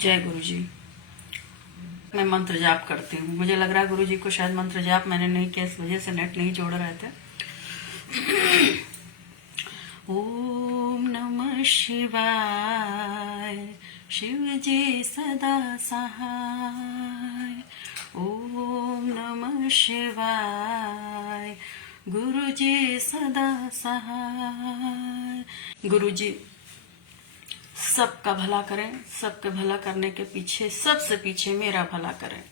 जय गुरु जी। मैं मंत्र जाप करती हूँ। मुझे लग रहा है गुरु जी को शायद मंत्र जाप मैंने नहीं किया, इस वजह से नेट नहीं जोड़ रहे थे। ओम नमः शिवाय, शिव जी सदा सहाय। ओम नमः शिवाय, गुरु जी सदा सहाय। गुरु जी सबका भला करें, सबका भला करने के पीछे सबसे पीछे मेरा भला करें।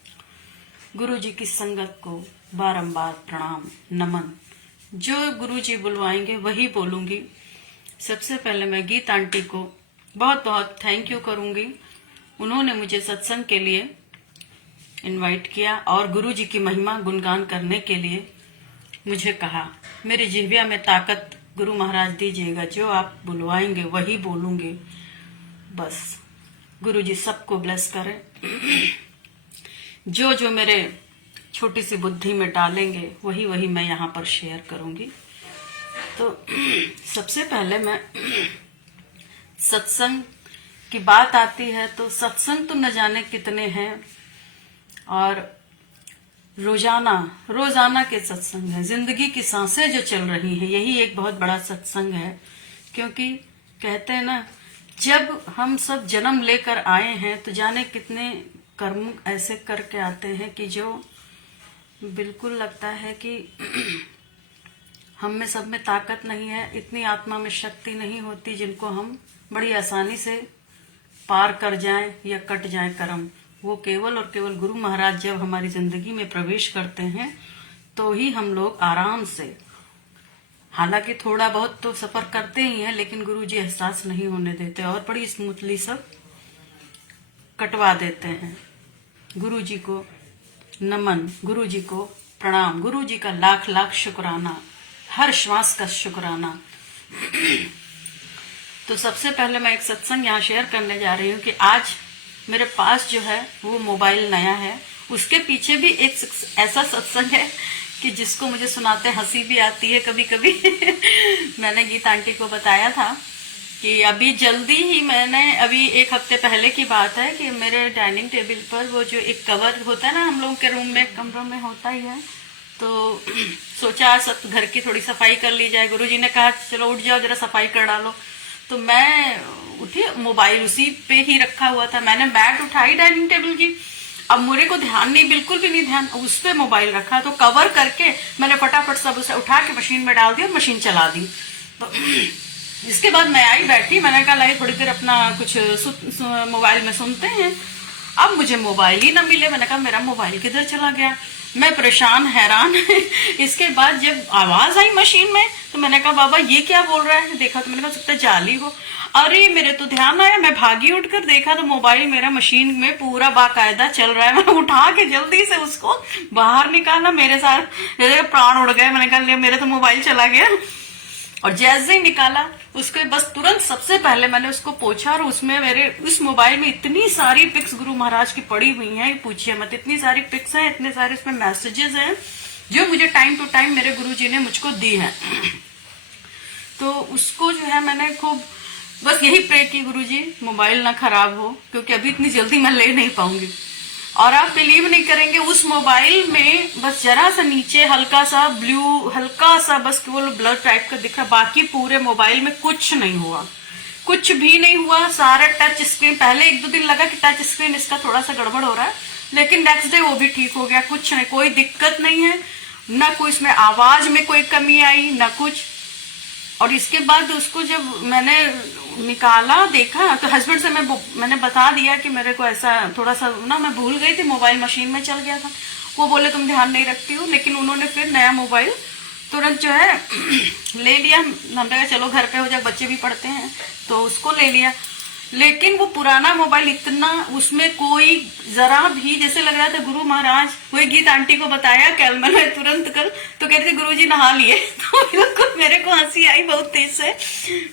गुरु जी की संगत को बारंबार प्रणाम नमन। जो गुरु जी बुलवाएंगे वही बोलूंगी। सबसे पहले मैं गीत आंटी को बहुत बहुत थैंक यू करूंगी। उन्होंने मुझे सत्संग के लिए इनवाइट किया और गुरु जी की महिमा गुणगान करने के लिए मुझे कहा। मेरी जिह्वा में ताकत गुरु महाराज दीजिएगा, जो आप बुलवाएंगे वही बोलूंगी। बस गुरु जी सबको ब्लेस करें। जो जो मेरे छोटी सी बुद्धि में डालेंगे वही वही मैं यहाँ पर शेयर करूंगी। तो सबसे पहले मैं सत्संग की बात आती है तो सत्संग तो न जाने कितने हैं और रोजाना के सत्संग है। जिंदगी की सांसें जो चल रही हैं यही एक बहुत बड़ा सत्संग है। क्योंकि कहते हैं ना, जब हम सब जन्म लेकर आए हैं तो जाने कितने कर्म ऐसे करके आते हैं कि जो बिल्कुल लगता है कि हम में सब में ताकत नहीं है, इतनी आत्मा में शक्ति नहीं होती जिनको हम बड़ी आसानी से पार कर जाएं या कट जाएं कर्म। वो केवल और केवल गुरु महाराज जब हमारी जिंदगी में प्रवेश करते हैं तो ही हम लोग आराम से, हालांकि थोड़ा बहुत तो सफर करते ही हैं, लेकिन गुरु जी एहसास नहीं होने देते और बड़ी स्मूथली सब कटवा देते हैं। गुरु जी को नमन, गुरु जी को प्रणाम, गुरु जी का लाख लाख शुक्राना, हर श्वास का शुक्राना। तो सबसे पहले मैं एक सत्संग यहाँ शेयर करने जा रही हूँ कि आज मेरे पास जो है वो मोबाइल नया है। उसके पीछे भी एक ऐसा सत्संग है कि जिसको मुझे सुनाते हंसी भी आती है कभी कभी। मैंने गीत आंटी को बताया था कि अभी जल्दी ही, मैंने अभी एक हफ्ते पहले की बात है कि मेरे डाइनिंग टेबल पर वो जो एक कवर होता है ना, हम लोगों के रूम में कमरों में होता ही है, तो सोचा सब घर की थोड़ी सफाई कर ली जाए। गुरुजी ने कहा चलो उठ जाओ जरा सफाई कर डालो। तो मैं उठी, मोबाइल उसी पे ही रखा हुआ था। मैंने बैट उठाई डाइनिंग टेबल की, अब मेरे को ध्यान नहीं, बिल्कुल भी नहीं ध्यान, उस पे मोबाइल रखा तो कवर करके मैंने फटाफट सब उसे उठा के मशीन में डाल दिया और मशीन चला दी। तो इसके बाद मैं आई बैठी, मैंने कहा लाई थोड़ी देर अपना कुछ मोबाइल में सुनते हैं। अब मुझे मोबाइल ही ना मिले। मैंने कहा मेरा मोबाइल किधर चला गया। मैं परेशान हैरान। इसके बाद जब आवाज आई मशीन में तो मैंने कहा बाबा ये क्या बोल रहा है। देखा तो मैंने कहा सकता जाली हो। अरे मेरे तो ध्यान आया, मैं भागी उठकर देखा तो मोबाइल मेरा मशीन में पूरा बाकायदा चल रहा है। मैं उठा के जल्दी से उसको बाहर निकाला, मेरे साथ मेरे प्राण उड़ गए। मैंने कहा मेरा तो मोबाइल चला गया। और जैसे ही निकाला उसके बस तुरंत सबसे पहले मैंने उसको पोछा और उसमें मेरे उस मोबाइल में इतनी सारी पिक्स गुरु महाराज की पड़ी हुई हैं, पूछिए मत। इतनी सारी पिक्स हैं, इतने सारे उसमें मैसेजेस हैं जो मुझे टाइम टू टाइम मेरे गुरु जी ने मुझको दी है। तो उसको जो है मैंने खूब बस यही प्रे की, गुरु जी मोबाइल ना खराब हो, क्योंकि अभी इतनी जल्दी मैं ले नहीं पाऊंगी। और आप बिलीव नहीं करेंगे, उस मोबाइल में बस जरा सा नीचे हल्का सा ब्लू, हल्का सा बस केवल ब्लड टाइप का दिख रहा, बाकी पूरे मोबाइल में कुछ नहीं हुआ, कुछ भी नहीं हुआ। सारा टच स्क्रीन, पहले एक दो दिन लगा कि टच स्क्रीन इसका थोड़ा सा गड़बड़ हो रहा है, लेकिन नेक्स्ट डे वो भी ठीक हो गया। कुछ नहीं, कोई दिक्कत नहीं है, ना कोई इसमें आवाज में कोई कमी आई ना कुछ। और इसके बाद उसको जब मैंने निकाला देखा तो हस्बैंड से मैंने बता दिया कि मेरे को ऐसा थोड़ा सा ना, मैं भूल गई थी, मोबाइल मशीन में चल गया था। वो बोले तुम ध्यान नहीं रखती हो, लेकिन उन्होंने फिर नया मोबाइल तुरंत जो है ले लिया। हमने कहा चलो घर पे हो जाए, बच्चे भी पढ़ते हैं, तो उसको ले लिया। लेकिन वो पुराना मोबाइल इतना, उसमें कोई जरा भी, जैसे लग रहा था गुरु महाराज, वही गीत आंटी को बताया कल मैंने तुरंत कल, तो कहते गुरु जी नहा लिए। तो बिल्कुल मेरे को हंसी आई बहुत तेज से।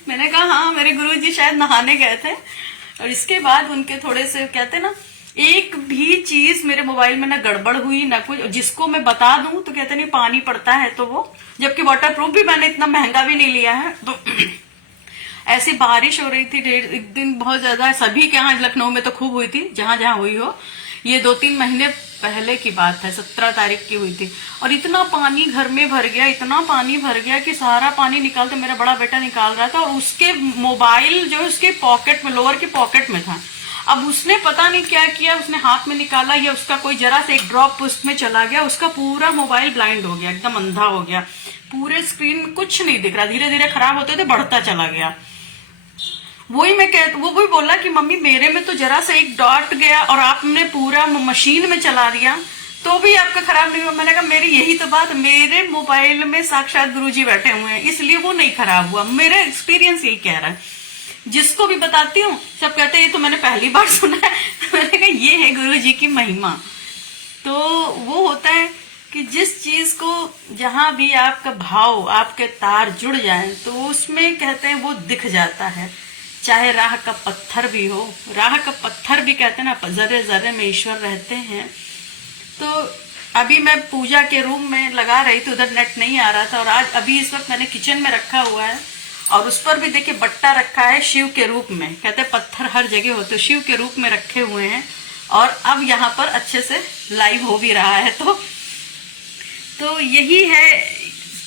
मैंने कहा हाँ मेरे गुरु जी शायद नहाने गए थे। और इसके बाद उनके थोड़े से कहते ना, एक भी चीज मेरे मोबाइल में ना गड़बड़ हुई ना कुछ। जिसको मैं बता दूं तो कहते नहीं पानी पड़ता है तो वो, जबकि वाटर प्रूफ भी मैंने इतना महंगा भी नहीं लिया है। तो ऐसी बारिश हो रही थी एक दिन बहुत ज्यादा, सभी के यहाँ, लखनऊ में तो खूब हुई थी, जहां जहां हुई हो। ये 2-3 महीने पहले की बात है, 17 तारीख की हुई थी। और इतना पानी घर में भर गया, इतना पानी भर गया कि सारा पानी निकालते, मेरा बड़ा बेटा निकाल रहा था, और उसके मोबाइल जो है उसके पॉकेट में, लोअर के पॉकेट में था। अब उसने पता नहीं क्या किया, उसने हाथ में निकाला, या उसका कोई जरा से एक ड्रॉप उसमें चला गया, उसका पूरा मोबाइल ब्लाइंड हो गया, एकदम अंधा हो गया, पूरे स्क्रीन में कुछ नहीं दिख रहा, धीरे धीरे खराब होते थे, बढ़ता चला गया। वही मैं वो भी बोला कि मम्मी मेरे में तो जरा सा एक डॉट गया और आपने पूरा मशीन में चला दिया तो भी आपका खराब नहीं हुआ। मैंने कहा मेरी यही तो बात, मेरे मोबाइल में साक्षात गुरुजी बैठे हुए हैं, इसलिए वो नहीं खराब हुआ, मेरा एक्सपीरियंस यही कह रहा है। जिसको भी बताती हूँ सब कहते हैं ये तो मैंने पहली बार सुना है। मैंने कहा ये है गुरुजी की महिमा। तो वो होता है कि जिस चीज को जहां भी आपका भाव, आपके तार जुड़ जाए तो उसमें कहते हैं वो दिख जाता है, चाहे राह का पत्थर भी हो। राह का पत्थर भी कहते हैं ना, जर्रे जर्रे में ईश्वर रहते हैं। तो अभी मैं पूजा के रूम में लगा रही थी, उधर नेट नहीं आ रहा था, और आज अभी इस वक्त मैंने किचन में रखा हुआ है, और उस पर भी देखिए बट्टा रखा है शिव के रूप में। कहते हैं पत्थर हर जगह होते, शिव के रूप में रखे हुए हैं, और अब यहाँ पर अच्छे से लाइव हो भी रहा है। तो यही है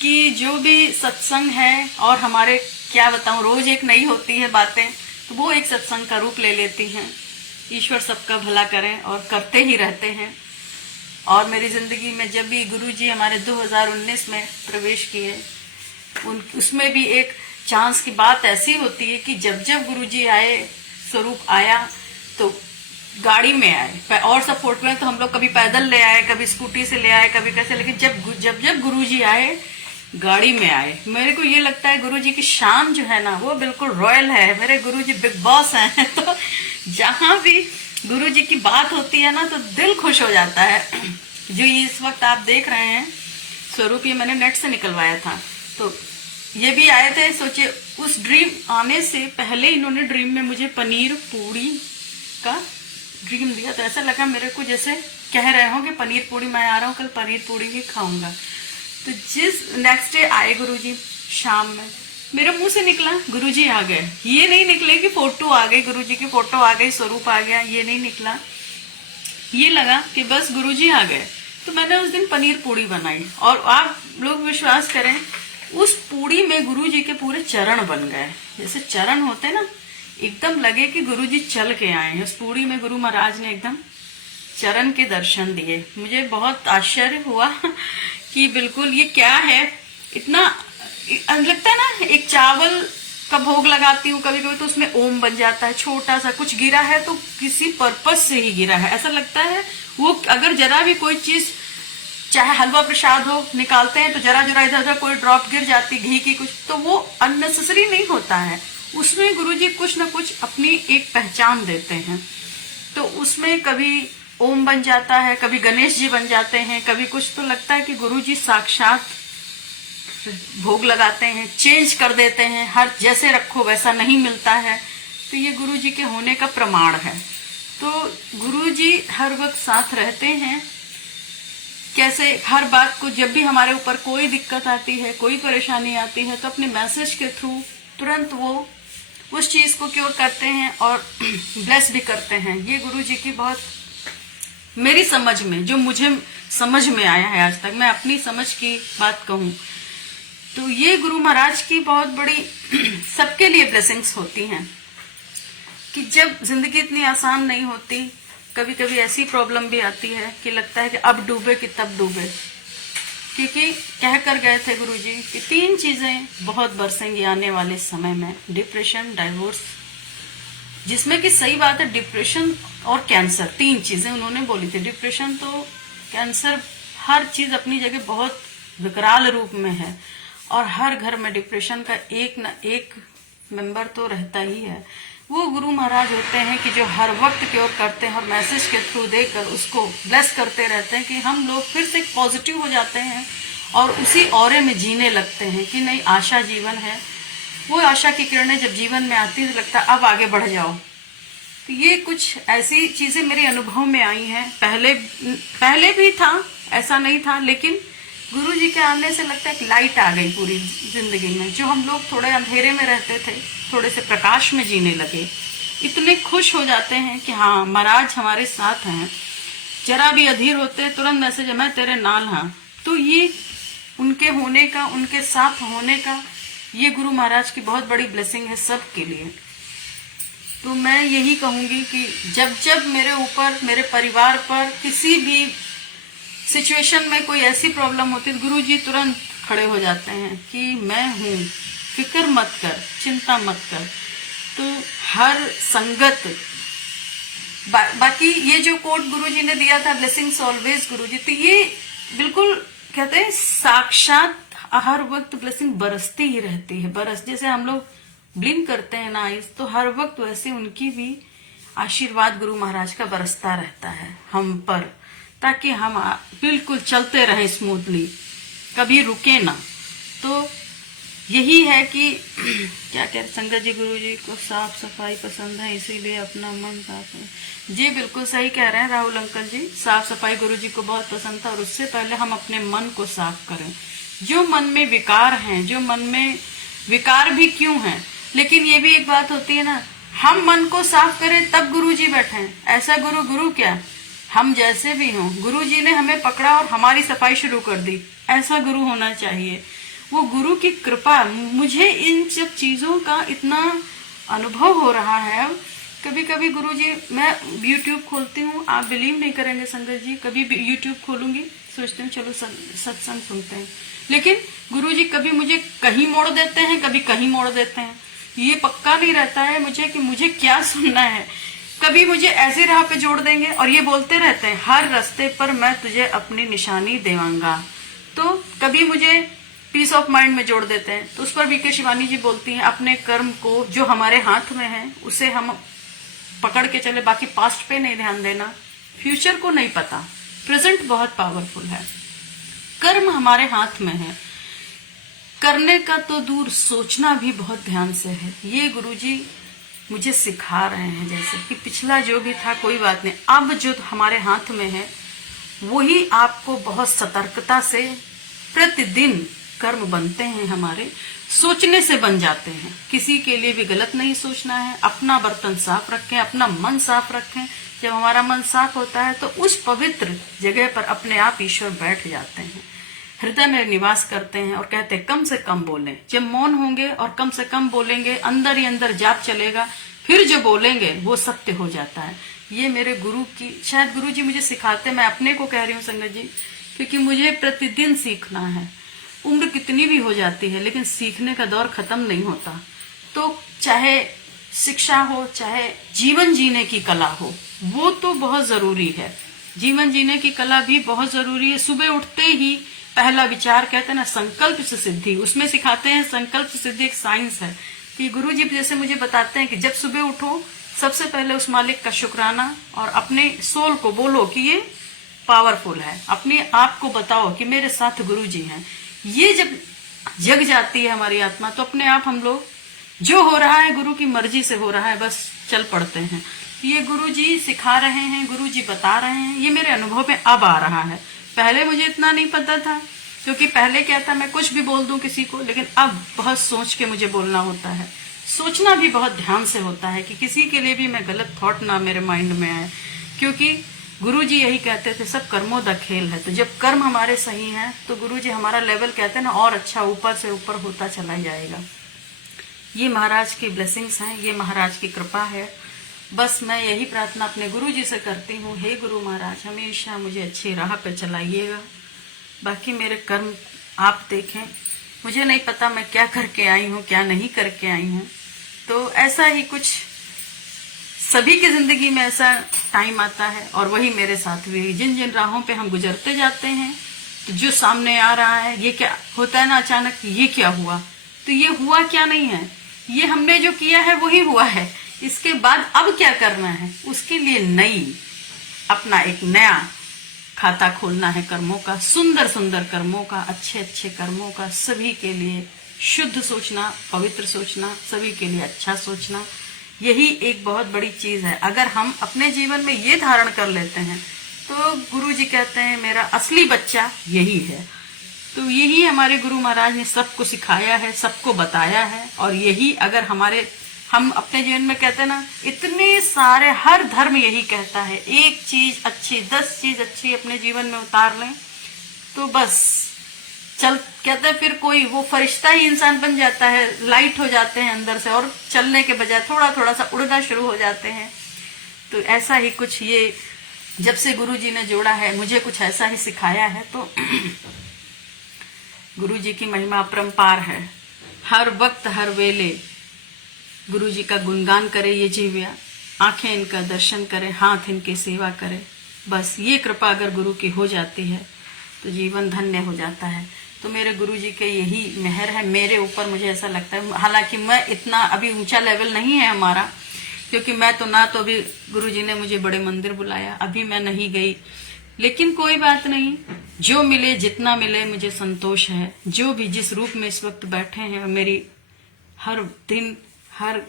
कि जो भी सत्संग है, और हमारे क्या बताऊं, रोज एक नई होती है बातें, तो वो एक सत्संग का रूप ले लेती हैं। ईश्वर सबका भला करें, और करते ही रहते हैं। और मेरी जिंदगी में जब भी गुरुजी हमारे 2019 में प्रवेश किए, उसमें भी एक चांस की बात ऐसी होती है कि जब जब गुरुजी आए, स्वरूप आया, तो गाड़ी में आए, और सब फोटो में तो हम लोग कभी पैदल ले आए, कभी स्कूटी से ले आए, कभी कैसे, लेकिन जब गुरुजी आए गाड़ी में आए। मेरे को ये लगता है गुरुजी की शान जो है ना वो बिल्कुल रॉयल है, मेरे गुरुजी बिग बॉस हैं। तो जहां भी गुरुजी की बात होती है ना तो दिल खुश हो जाता है। जो इस वक्त आप देख रहे हैं स्वरूप, ये मैंने नेट से निकलवाया था, तो ये भी आए थे। सोचिए उस ड्रीम आने से पहले इन्होंने ड्रीम में मुझे पनीर पूड़ी का ड्रीम दिया, तो ऐसा लगा मेरे को जैसे कह रहे हो कि पनीर पूड़ी मैं आ रहा हूँ, कल पनीर पूड़ी ही खाऊंगा। तो जिस नेक्स्ट डे आए गुरुजी शाम में, मेरे मुंह से निकला गुरुजी आ गए। ये नहीं निकले कि फोटो आ गई, गुरुजी की फोटो आ गई, स्वरूप आ गया, ये नहीं निकला। ये लगा कि बस गुरुजी आ गए। तो मैंने उस दिन पनीर पूड़ी बनाई, और आप लोग विश्वास करें उस पूड़ी में गुरुजी के पूरे चरण बन गए, जैसे चरण होते ना, एकदम लगे कि गुरुजी चल के आए हैं। उस पूड़ी में गुरु महाराज ने एकदम चरण के दर्शन दिए। मुझे बहुत आश्चर्य हुआ कि बिल्कुल ये क्या है, इतना लगता है ना, एक चावल का भोग लगाती हूँ कभी कभी तो उसमें ओम बन जाता है, छोटा सा कुछ गिरा है तो किसी पर्पज से ही गिरा है, ऐसा लगता है। वो अगर जरा भी कोई चीज, चाहे हलवा प्रसाद हो, निकालते हैं तो जरा जरा इधर उधर कोई ड्रॉप गिर जाती घी की कुछ, तो वो अननेसेसरी नहीं होता है। उसमें गुरुजी कुछ ना कुछ अपनी एक पहचान देते हैं। तो उसमें कभी ओम बन जाता है, कभी गणेश जी बन जाते हैं, कभी कुछ, तो लगता है कि गुरुजी साक्षात भोग लगाते हैं, चेंज कर देते हैं, हर जैसे रखो वैसा नहीं मिलता है। तो ये गुरुजी के होने का प्रमाण है। तो गुरुजी हर वक्त साथ रहते हैं। कैसे हर बात को, जब भी हमारे ऊपर कोई दिक्कत आती है, कोई परेशानी आती है, तो अपने मैसेज के थ्रू तुरंत वो उस चीज को क्योर करते हैं और ब्लेस भी करते हैं। ये गुरुजी की बहुत, मेरी समझ में, जो मुझे समझ में आया है आज तक, मैं अपनी समझ की बात कहूं तो ये गुरु महाराज की बहुत बड़ी सबके लिए ब्लेसिंग्स होती हैं। कि जब जिंदगी इतनी आसान नहीं होती, कभी कभी ऐसी प्रॉब्लम भी आती है कि लगता है कि अब डूबे कि तब डूबे। क्योंकि कह कर गए थे गुरुजी कि 3 चीजें बहुत बरसेंगी आने वाले समय में, डिप्रेशन, डाइवोर्स, जिसमें कि सही बात है, डिप्रेशन और कैंसर, 3 चीजें उन्होंने बोली थी। डिप्रेशन तो, कैंसर, हर चीज अपनी जगह बहुत विकराल रूप में है, और हर घर में डिप्रेशन का एक न एक मेंबर तो रहता ही है। वो गुरु महाराज होते हैं कि जो हर वक्त क्योर करते हैं और मैसेज के थ्रू देकर उसको ब्लेस करते रहते हैं कि हम लोग फिर से पॉजिटिव हो जाते हैं और उसी ऑरे में जीने लगते हैं कि नहीं, आशा जीवन है। वो आशा की किरणें जब जीवन में आती है तो लगता है अब आगे बढ़ जाओ। तो ये कुछ ऐसी चीजें मेरे अनुभव में आई हैं। पहले भी था, ऐसा नहीं था, लेकिन गुरु जी के आने से लगता है कि लाइट आ गई पूरी जिंदगी में। जो हम लोग थोड़े अंधेरे में रहते थे, थोड़े से प्रकाश में जीने लगे, इतने खुश हो जाते हैं कि हाँ महाराज हमारे साथ हैं। जरा भी अधीर होते तुरंत मैसेज, मैं तेरे नाल हाँ। तो ये उनके होने का, उनके साथ होने का, ये गुरु महाराज की बहुत बड़ी ब्लेसिंग है सबके लिए। तो मैं यही कहूंगी कि जब जब मेरे ऊपर, मेरे परिवार पर किसी भी सिचुएशन में कोई ऐसी प्रॉब्लम होती है, गुरु जी तुरंत खड़े हो जाते हैं कि मैं हूँ, फिक्र मत कर, चिंता मत कर। तो हर संगत बाकी ये जो कोट गुरु जी ने दिया था, ब्लेसिंग्स ऑलवेज गुरु जी, तो ये बिल्कुल कहते हैं साक्षात हर वक्त ब्लेसिंग बरसती ही रहती है। बरस जैसे हम लोग ब्लिंक करते हैं ना आइज, तो हर वक्त वैसे उनकी भी आशीर्वाद गुरु महाराज का बरसता रहता है हम पर, ताकि हम बिल्कुल चलते रहें स्मूथली, कभी रुके ना। तो यही है कि क्या कह रहे संगत जी, गुरु जी को साफ सफाई पसंद है इसीलिए अपना मन साफ है। जी बिल्कुल सही कह रहे हैं राहुल अंकल जी, साफ सफाई गुरु जी को बहुत पसंद था। और उससे पहले हम अपने मन को साफ करें। जो मन में विकार हैं, जो मन में विकार भी क्यों हैं, लेकिन ये भी एक बात होती है ना, हम मन को साफ करें तब गुरु जी बैठे। ऐसा गुरु क्या, हम जैसे भी हों, गुरु जी ने हमें पकड़ा और हमारी सफाई शुरू कर दी, ऐसा गुरु होना चाहिए। वो गुरु की कृपा, मुझे इन सब चीजों का इतना अनुभव हो रहा है। कभी कभी गुरु जी, मैं यूट्यूब खोलती हूँ, आप बिलीव नहीं करेंगे संगत जी, कभी भी यूट्यूब खोलूंगी सोचती हूँ चलो सत्संग सुनते हैं, लेकिन गुरु जी कभी मुझे कहीं मोड़ देते हैं, कभी कहीं मोड़ देते हैं। ये पक्का नहीं रहता है मुझे कि मुझे क्या सुनना है। कभी मुझे ऐसी राह पे जोड़ देंगे और ये बोलते रहते हैं हर रास्ते पर मैं तुझे अपनी निशानी देवांगा। तो कभी मुझे पीस ऑफ माइंड में जोड़ देते हैं, तो उस पर बीके शिवानी जी बोलती हैं अपने कर्म को जो हमारे हाथ में है उसे हम पकड़ के चले, बाकी पास्ट पे नहीं ध्यान देना, फ्यूचर को नहीं पता, प्रेजेंट बहुत पावरफुल है। कर्म हमारे हाथ में है, करने का तो दूर, सोचना भी बहुत ध्यान से है। ये गुरुजी मुझे सिखा रहे हैं, जैसे कि पिछला जो भी था कोई बात नहीं, अब जो हमारे हाथ में है वही आपको बहुत सतर्कता से प्रतिदिन कर्म बनते हैं, हमारे सोचने से बन जाते हैं। किसी के लिए भी गलत नहीं सोचना है, अपना बर्तन साफ रखें, अपना मन साफ रखें। जब हमारा मन साफ होता है तो उस पवित्र जगह पर अपने आप ईश्वर बैठ जाते हैं, हृदय में निवास करते हैं। और कहते हैं कम से कम बोलें। जब मौन होंगे और कम से कम बोलेंगे, अंदर ही अंदर जाप चलेगा, फिर जो बोलेंगे वो सत्य हो जाता है। ये मेरे गुरु की, शायद गुरु जी मुझे सिखाते, मैं अपने को कह रही हूँ संगत जी, क्योंकि मुझे प्रतिदिन सीखना है। उम्र कितनी भी हो जाती है लेकिन सीखने का दौर खत्म नहीं होता। तो चाहे शिक्षा हो, चाहे जीवन जीने की कला हो, वो तो बहुत जरूरी है। जीवन जीने की कला भी बहुत जरूरी है। सुबह उठते ही पहला विचार, कहते हैं ना संकल्प से सिद्धि, उसमें सिखाते हैं संकल्प से सिद्धि एक साइंस है कि गुरु जी जैसे मुझे बताते हैं कि जब सुबह उठो सबसे पहले उस मालिक का शुक्राना और अपने सोल को बोलो कि ये पावरफुल है, अपने आप को बताओ कि मेरे साथ गुरु जी हैं। ये जब जग जाती है हमारी आत्मा तो अपने आप हम लोग जो हो रहा है गुरु की मर्जी से हो रहा है, बस चल पड़ते हैं। ये गुरु जी सिखा रहे हैं, गुरु जी बता रहे हैं, ये मेरे अनुभव में अब आ रहा है। पहले मुझे इतना नहीं पता था, क्योंकि पहले क्या था, मैं कुछ भी बोल दूं किसी को, लेकिन अब बहुत सोच के मुझे बोलना होता है। सोचना भी बहुत ध्यान से होता है कि किसी के लिए भी मैं गलत थॉट ना मेरे माइंड में आए, क्योंकि गुरु जी यही कहते थे सब कर्मों दा खेल है। तो जब कर्म हमारे सही हैं तो गुरु जी हमारा लेवल कहते हैं ना और अच्छा ऊपर से ऊपर होता चला जाएगा। ये महाराज की ब्लेसिंग्स हैं, ये महाराज की कृपा है। बस मैं यही प्रार्थना अपने गुरु जी से करती हूँ, हे गुरु महाराज हमेशा मुझे अच्छी राह पे चलाइएगा। बाकी मेरे कर्म आप देखें, मुझे नहीं पता मैं क्या करके आई हूँ क्या नहीं करके आई हूँ। तो ऐसा ही कुछ सभी की जिंदगी में ऐसा टाइम आता है और वही मेरे साथ भी। जिन जिन राहों पे हम गुजरते जाते हैं तो जो सामने आ रहा है, ये क्या होता है ना अचानक, ये क्या हुआ, तो ये हुआ क्या नहीं है, ये हमने जो किया है वही हुआ है। इसके बाद अब क्या करना है, उसके लिए नई अपना एक नया खाता खोलना है कर्मों का, सुंदर सुंदर कर्मों का, अच्छे अच्छे कर्मों का, सभी के लिए शुद्ध सोचना, पवित्र सोचना, सभी के लिए अच्छा सोचना। यही एक बहुत बड़ी चीज है। अगर हम अपने जीवन में ये धारण कर लेते हैं तो गुरु जी कहते हैं मेरा असली बच्चा यही है। तो यही हमारे गुरु महाराज ने सबको सिखाया है, सबको बताया है। और यही अगर हम अपने जीवन में कहते हैं ना, इतने सारे, हर धर्म यही कहता है, एक चीज अच्छी 10 चीज अच्छी अपने जीवन में उतार लें तो बस कहते हैं फिर कोई वो फरिश्ता ही इंसान बन जाता है, लाइट हो जाते हैं अंदर से और चलने के बजाय थोड़ा थोड़ा सा उड़ना शुरू हो जाते हैं। तो ऐसा ही कुछ ये जब से गुरुजी ने जोड़ा है, मुझे कुछ ऐसा ही सिखाया है। तो गुरुजी की महिमा अपरंपार है। हर वक्त हर वेले गुरुजी का गुणगान करे ये जीव्या, आंखें इनका दर्शन करे, हाथ इनकी सेवा करे। बस ये कृपा अगर गुरु की हो जाती है तो जीवन धन्य हो जाता है। तो मेरे गुरुजी के यही मेहर है मेरे ऊपर, मुझे ऐसा लगता है। हालांकि मैं इतना अभी ऊंचा लेवल नहीं है हमारा, क्योंकि मैं तो अभी गुरुजी ने मुझे बड़े मंदिर बुलाया, अभी मैं नहीं गई। लेकिन कोई बात नहीं, जो मिले जितना मिले मुझे संतोष है। जो भी जिस रूप में इस वक्त बैठे हैं, मेरी हर दिन, हर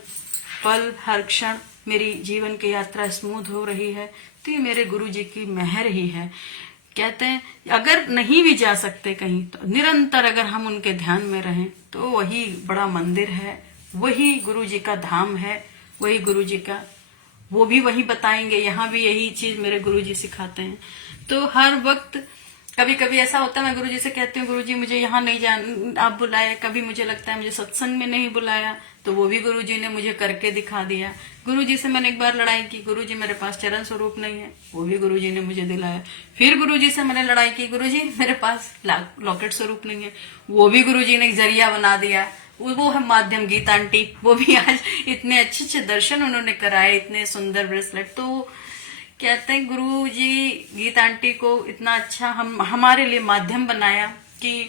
पल, हर क्षण मेरी जीवन की यात्रा स्मूथ हो रही है, तो ये मेरे गुरुजी की मेहर ही है। कहते हैं अगर नहीं भी जा सकते कहीं, तो निरंतर अगर हम उनके ध्यान में रहें तो वही बड़ा मंदिर है, वही गुरुजी का धाम है, वही गुरुजी का, वो भी वही बताएंगे। यहाँ भी यही चीज मेरे गुरुजी सिखाते हैं। तो हर वक्त कभी कभी ऐसा होता है, मैं गुरुजी से कहती हूँ गुरुजी मुझे यहाँ नहीं जान आप बुलाए। कभी मुझे लगता है मुझे सत्संग में नहीं बुलाया, तो वो भी गुरुजी ने मुझे करके दिखा दिया। गुरुजी से मैंने एक बार लड़ाई की, गुरुजी मेरे पास चरण स्वरूप नहीं है, वो भी गुरुजी ने मुझे दिलाया। फिर गुरुजी से मैंने लड़ाई की, गुरुजी मेरे पास लॉकेट स्वरूप नहीं है, वो भी गुरुजी ने एक जरिया बना दिया। वो है माध्यम गीता आंटी, वो भी आज इतने अच्छे अच्छे दर्शन उन्होंने कराए, इतने सुंदर ब्रेसलेट। तो कहते हैं गुरु जी गीता आंटी को इतना अच्छा हमारे लिए माध्यम बनाया कि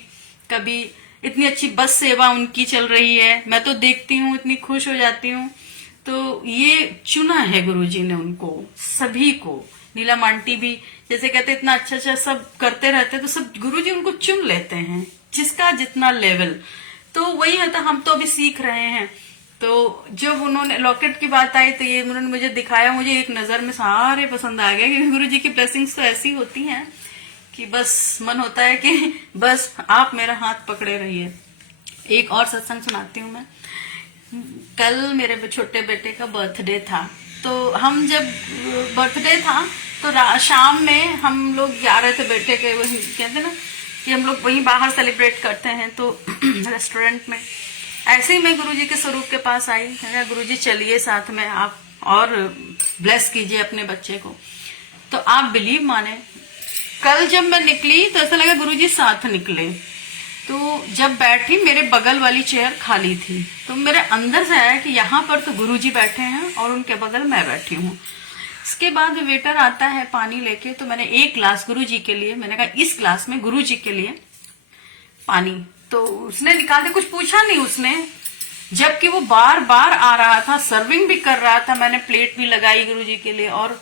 कभी इतनी अच्छी बस सेवा उनकी चल रही है, मैं तो देखती हूँ इतनी खुश हो जाती हूँ। तो ये चुना है गुरुजी ने उनको, सभी को। नीलम आंटी भी जैसे कहते इतना अच्छा अच्छा सब करते रहते, तो सब गुरुजी उनको चुन लेते हैं, जिसका जितना लेवल। तो वही है, तो हम तो अभी सीख रहे हैं। तो जब उन्होंने लॉकेट की बात आई तो ये उन्होंने मुझे दिखाया, मुझे एक नजर में सारे पसंद आ गए, क्योंकि गुरुजी की ब्लेसिंग्स तो ऐसी होती हैं कि बस मन होता है कि बस आप मेरा हाथ पकड़े रहिए। एक और सत्संग सुनाती हूँ मैं। कल मेरे छोटे बेटे का बर्थडे था, तो हम जब बर्थडे था तो शाम में हम लोग जा रहे थे बेटे के, वही कहते ना कि हम लोग वहीं बाहर सेलिब्रेट करते हैं, तो रेस्टोरेंट में ऐसे ही मैं गुरुजी के स्वरूप के पास आई। गुरुजी चलिए साथ में आप और ब्लेस कीजिए अपने बच्चे को। तो आप बिलीव माने, कल जब मैं निकली तो ऐसा लगा गुरुजी साथ निकले। तो जब बैठी, मेरे बगल वाली चेयर खाली थी, तो मेरे अंदर से आया कि यहाँ पर तो गुरुजी बैठे हैं और उनके बगल मैं बैठी हूँ। इसके बाद वेटर आता है पानी लेके, तो मैंने एक ग्लास गुरुजी के लिए, मैंने कहा इस ग्लास में गुरुजी के लिए पानी, तो उसने निकाल दिया, कुछ पूछा नहीं उसने, जबकि वो बार बार आ रहा था, सर्विंग भी कर रहा था। मैंने प्लेट भी लगाई गुरुजी के लिए और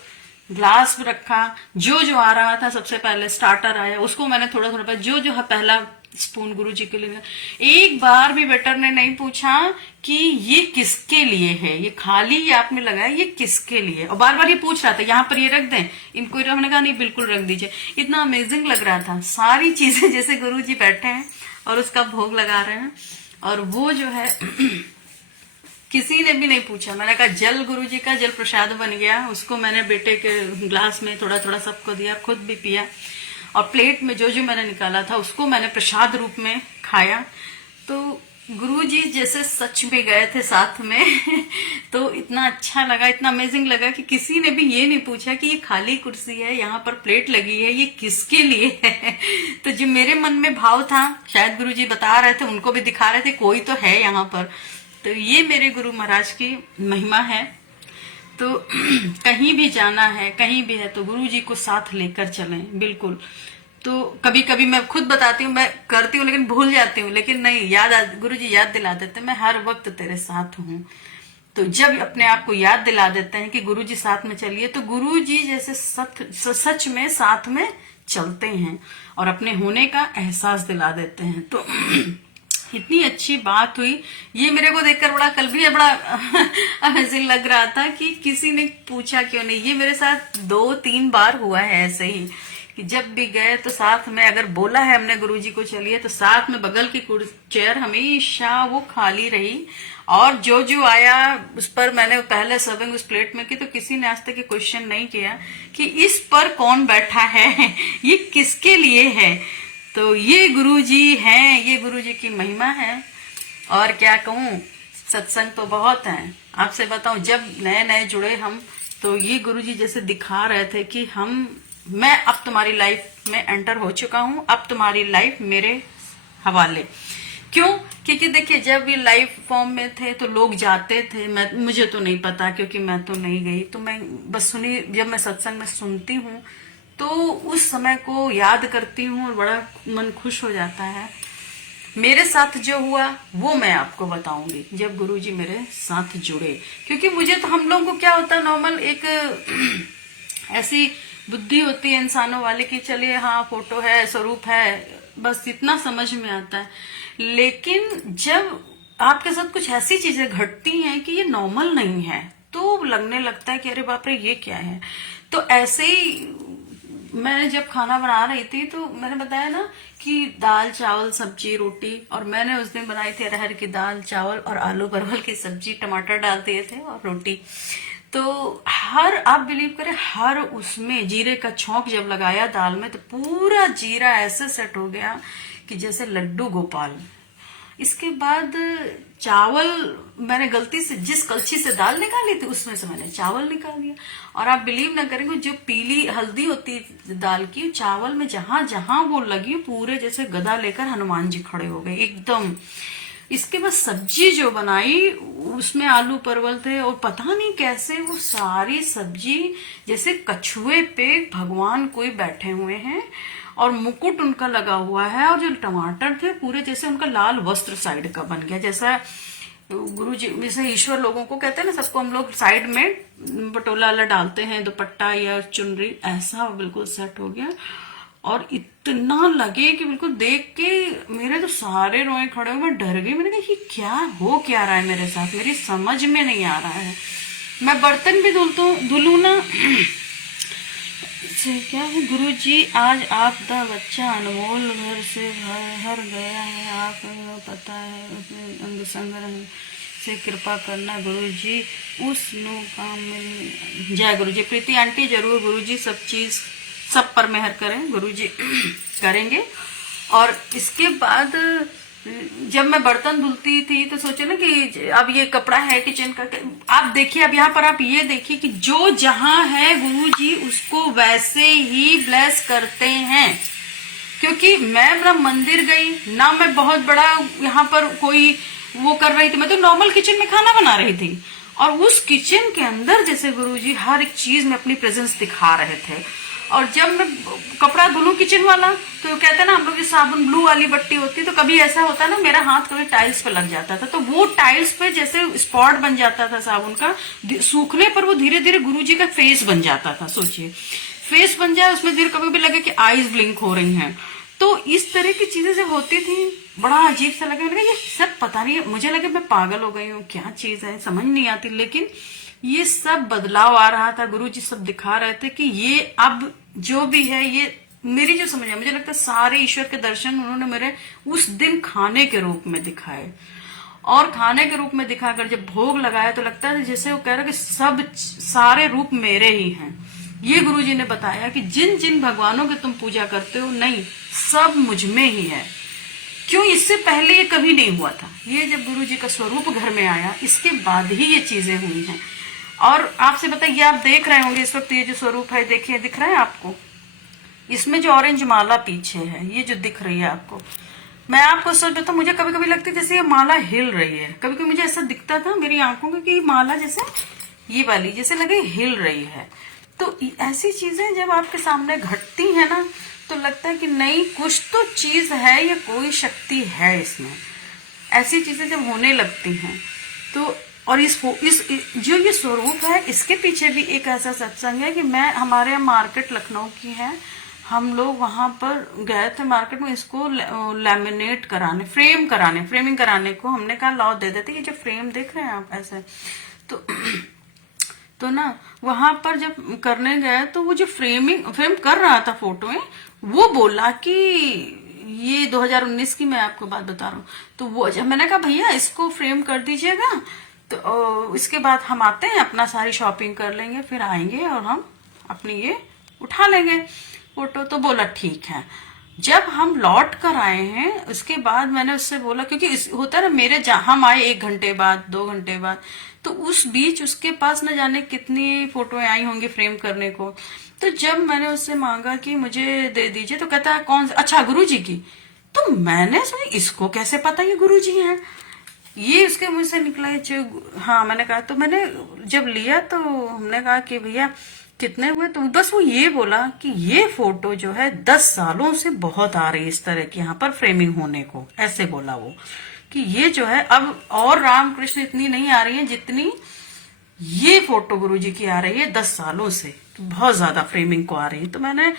ग्लास भी रखा। जो जो आ रहा था, सबसे पहले स्टार्टर आया, उसको मैंने थोड़ा थोड़ा जो जो है पहला स्पून गुरुजी के लिए। एक बार भी वेटर ने नहीं पूछा कि ये किसके लिए है, ये खाली ये आपने लगाया, ये किसके लिए। और बार बार ये पूछ रहा था यहाँ पर ये रख दें इनको, हमने कहा नहीं बिल्कुल रख दीजिए। इतना अमेजिंग लग रहा था, सारी चीजें जैसे गुरुजी बैठे हैं और उसका भोग लगा रहे हैं। और वो जो है किसी ने भी नहीं पूछा। मैंने कहा जल गुरुजी का जल प्रसाद बन गया, उसको मैंने बेटे के ग्लास में थोड़ा थोड़ा सबको दिया, खुद भी पिया। और प्लेट में जो जो मैंने निकाला था उसको मैंने प्रसाद रूप में खाया। तो गुरुजी जैसे सच में गए थे साथ में तो इतना अच्छा लगा, इतना अमेजिंग लगा कि किसी ने भी ये नहीं पूछा कि ये खाली कुर्सी है, यहाँ पर प्लेट लगी है, ये किसके लिए है। तो जो मेरे मन में भाव था, शायद गुरुजी बता रहे थे, उनको भी दिखा रहे थे कोई तो है यहाँ पर। तो ये मेरे गुरु महाराज की महिमा है। तो कहीं भी जाना है, कहीं भी है, तो गुरुजी को साथ लेकर चलें, बिल्कुल। तो कभी कभी मैं खुद बताती हूँ, मैं करती हूँ लेकिन भूल जाती हूँ, लेकिन नहीं, गुरुजी याद दिला देते, मैं हर वक्त तेरे साथ हूँ। तो जब अपने आप को याद दिला देते हैं कि गुरुजी साथ में चलिए, तो गुरुजी जैसे सच में साथ में चलते हैं और अपने होने का एहसास दिला देते हैं। तो इतनी अच्छी बात हुई, ये मेरे को देखकर बड़ा कल भी बड़ा अमेजिंग लग रहा था कि किसी ने पूछा क्यों नहीं। ये मेरे साथ 2-3 बार हुआ है ऐसे ही कि जब भी गए तो साथ में, अगर बोला है हमने गुरुजी को चलिए, तो साथ में बगल की चेयर हमेशा वो खाली रही। और जो जो आया उस पर मैंने पहले सर्विंग उस प्लेट में की, तो किसी ने आज तक ये क्वेश्चन नहीं किया कि इस पर कौन बैठा है, ये किसके लिए है। तो ये गुरुजी हैं, ये गुरुजी की महिमा है। और क्या कहूँ, सत्संग तो बहुत है। आपसे बताऊं, जब नए नए जुड़े हम, तो ये गुरुजी जैसे दिखा रहे थे कि मैं अब तुम्हारी लाइफ में एंटर हो चुका हूं, अब तुम्हारी लाइफ मेरे हवाले। क्यों? क्योंकि देखिए, जब ये लाइव फॉर्म में थे तो लोग जाते थे, मुझे तो नहीं पता क्योंकि मैं तो नहीं गई, तो मैं बस सुनी। जब मैं सत्संग में सुनती हूँ तो उस समय को याद करती हूँ और बड़ा मन खुश हो जाता है। मेरे साथ जो हुआ वो मैं आपको बताऊंगी जब गुरुजी मेरे साथ जुड़े। क्योंकि मुझे तो, हम लोगों को क्या होता है, नॉर्मल एक ऐसी बुद्धि होती है इंसानों वाले की चलिए हाँ फोटो है, स्वरूप है, बस इतना समझ में आता है। लेकिन जब आपके साथ कुछ ऐसी चीजें घटती हैं कि ये नॉर्मल नहीं है, तो लगने लगता है कि अरे बाप रे ये क्या है। तो ऐसे ही मैंने जब खाना बना रही थी तो मैंने बताया ना कि दाल चावल सब्जी रोटी, और मैंने उस दिन बनाई थी अरहर की दाल चावल और आलू परवल की सब्जी, टमाटर डाल दिए थे और रोटी। तो आप बिलीव करें, हर उसमें जीरे का छौंक जब लगाया दाल में, तो पूरा जीरा ऐसे सेट हो गया कि जैसे लड्डू गोपाल। इसके बाद चावल, मैंने गलती से जिस कलछी से दाल निकाली थी उसमें से मैंने चावल निकाल दिया। और आप बिलीव ना करेंगे, जो पीली हल्दी होती है दाल की, चावल में जहां जहां वो लगी, पूरे जैसे गदा लेकर हनुमान जी खड़े हो गए एकदम। इसके बाद सब्जी जो बनाई उसमें आलू परवल थे, और पता नहीं कैसे वो सारी सब्जी जैसे कछुए पे भगवान कोई बैठे हुए हैं और मुकुट उनका लगा हुआ है, और जो टमाटर थे पूरे जैसे उनका लाल वस्त्र साइड का बन गया। जैसा गुरुजी जैसे ईश्वर लोगों को कहते हैं ना, सबको हम लोग साइड में बटोला वाला डालते हैं, दुपट्टा या चुनरी, ऐसा बिल्कुल सेट हो गया। और इतना लगे कि बिल्कुल देख के मेरे तो सारे रोए खड़े हुए, मैं डर गई। मैंने कहा ये क्या रहा है मेरे साथ, मेरी समझ में नहीं आ रहा है। मैं बर्तन भी धुलूं ना से क्या है, गुरुजी आज आपका बच्चा अनमोल घर से हर गया है, आप पता है उसमें अंग संग्रह से कृपा करना गुरुजी, उस नु काम में। जय गुरुजी। प्रीति आंटी जरूर गुरुजी सब चीज सब पर मेहर करें, गुरुजी करेंगे। और इसके बाद जब मैं बर्तन धुलती थी तो सोचे ना कि अब ये कपड़ा है किचन का, आप देखिए, अब यहाँ पर आप ये देखिए कि जो जहां है गुरुजी उसको वैसे ही ब्लेस करते हैं। क्योंकि मैं ना मंदिर गई ना, मैं बहुत बड़ा यहाँ पर कोई वो कर रही थी, मैं तो नॉर्मल किचन में खाना बना रही थी। और उस किचन के अंदर जैसे गुरुजी हर एक चीज में अपनी प्रेजेंस दिखा रहे थे। और जब मैं कपड़ा धुलूं किचन वाला, तो कहते हैं ना हम लोग जो साबुन ब्लू वाली बट्टी होती है, तो कभी ऐसा होता है ना मेरा हाथ कभी टाइल्स पे लग जाता था, तो वो टाइल्स पे जैसे स्पॉट बन जाता था साबुन का, सूखने पर वो धीरे धीरे गुरुजी का फेस बन जाता था। सोचिए फेस बन जाए, उसमें धीरे कभी भी लगे कि आईज ब्लिंक हो रही हैं। तो इस तरह की चीजें जब होती थी बड़ा अजीब सा लगे। मैंने कहा ये सब पता नहीं, मुझे लगे मैं पागल हो गई हूँ, क्या चीज है समझ नहीं आती। लेकिन ये सब बदलाव आ रहा था, गुरुजी सब दिखा रहे थे कि ये अब जो भी है, ये मेरी जो समझ है, मुझे लगता है सारे ईश्वर के दर्शन उन्होंने मेरे उस दिन खाने के रूप में दिखाए। और खाने के रूप में दिखाकर जब भोग लगाया तो लगता है जैसे वो कह रहे कि सब सारे रूप मेरे ही हैं। ये गुरुजी ने बताया कि जिन जिन भगवानों की तुम पूजा करते हो, नहीं सब मुझ में ही है। क्यों? इससे पहले ये कभी नहीं हुआ था। ये जब गुरुजी का स्वरूप घर में आया, इसके बाद ही ये चीजें हुई हैं। और आपसे बताइए, आप देख रहे होंगे इस वक्त ये जो स्वरूप है, देखिए दिख रहा है आपको, इसमें जो ऑरेंज माला पीछे है, ये जो दिख रही है आपको, मैं आपको सच बताऊं, मुझे कभी कभी लगता है जैसे ये माला हिल रही है। कभी कभी मुझे ऐसा दिखता था मेरी आंखों में कि ये माला जैसे ये वाली जैसे लगे हिल रही है। तो ऐसी चीजें जब आपके सामने घटती है ना, तो लगता है कि नहीं कुछ तो चीज है, या कोई शक्ति है इसमें। ऐसी चीजें जब होने लगती हैं तो, और इस जो ये स्वरूप है, इसके पीछे भी एक ऐसा सत्संग है कि मैं, हमारे यहाँ मार्केट लखनऊ की है, हम लोग वहां पर गए थे मार्केट में इसको लैमिनेट कराने, फ्रेमिंग कराने को। हमने कहा लाओ दे देते, ये जो फ्रेम देख रहे हैं आप ऐसे, तो तो ना वहां पर जब करने गए तो वो जो फ्रेम कर रहा था फोटो में, वो बोला कि ये 2019 की मैं आपको बात बता रहा हूँ। तो वो जब मैंने कहा भैया इसको फ्रेम कर दीजिएगा, तो इसके बाद हम आते हैं, अपना सारी शॉपिंग कर लेंगे, फिर आएंगे और हम अपनी ये उठा लेंगे फोटो। तो बोला ठीक है। जब हम लौट कर आए हैं उसके बाद मैंने उससे बोला, क्योंकि होता है ना मेरे हम आए 1 घंटे बाद 2 घंटे बाद, तो उस बीच उसके पास न जाने कितनी फोटोएं आई होंगी फ्रेम करने को। तो जब मैंने उससे मांगा कि मुझे दे दीजिए, तो कहता है कौन, अच्छा गुरुजी की। तो मैंने सोचा इसको कैसे पता ये गुरुजी हैं, ये उसके मुंह से निकला है जो। हाँ, मैंने कहा, तो मैंने जब लिया तो हमने कहा कि भैया कितने हुए, तो बस वो ये बोला कि ये फोटो जो है 10 सालों से बहुत आ रही है इस तरह की यहाँ पर फ्रेमिंग होने को, ऐसे बोला वो कि ये जो है अब और रामकृष्ण इतनी नहीं आ रही है जितनी ये फोटो गुरुजी की आ रही है 10 सालों से, तो बहुत ज्यादा फ्रेमिंग को आ रही है। तो मैंने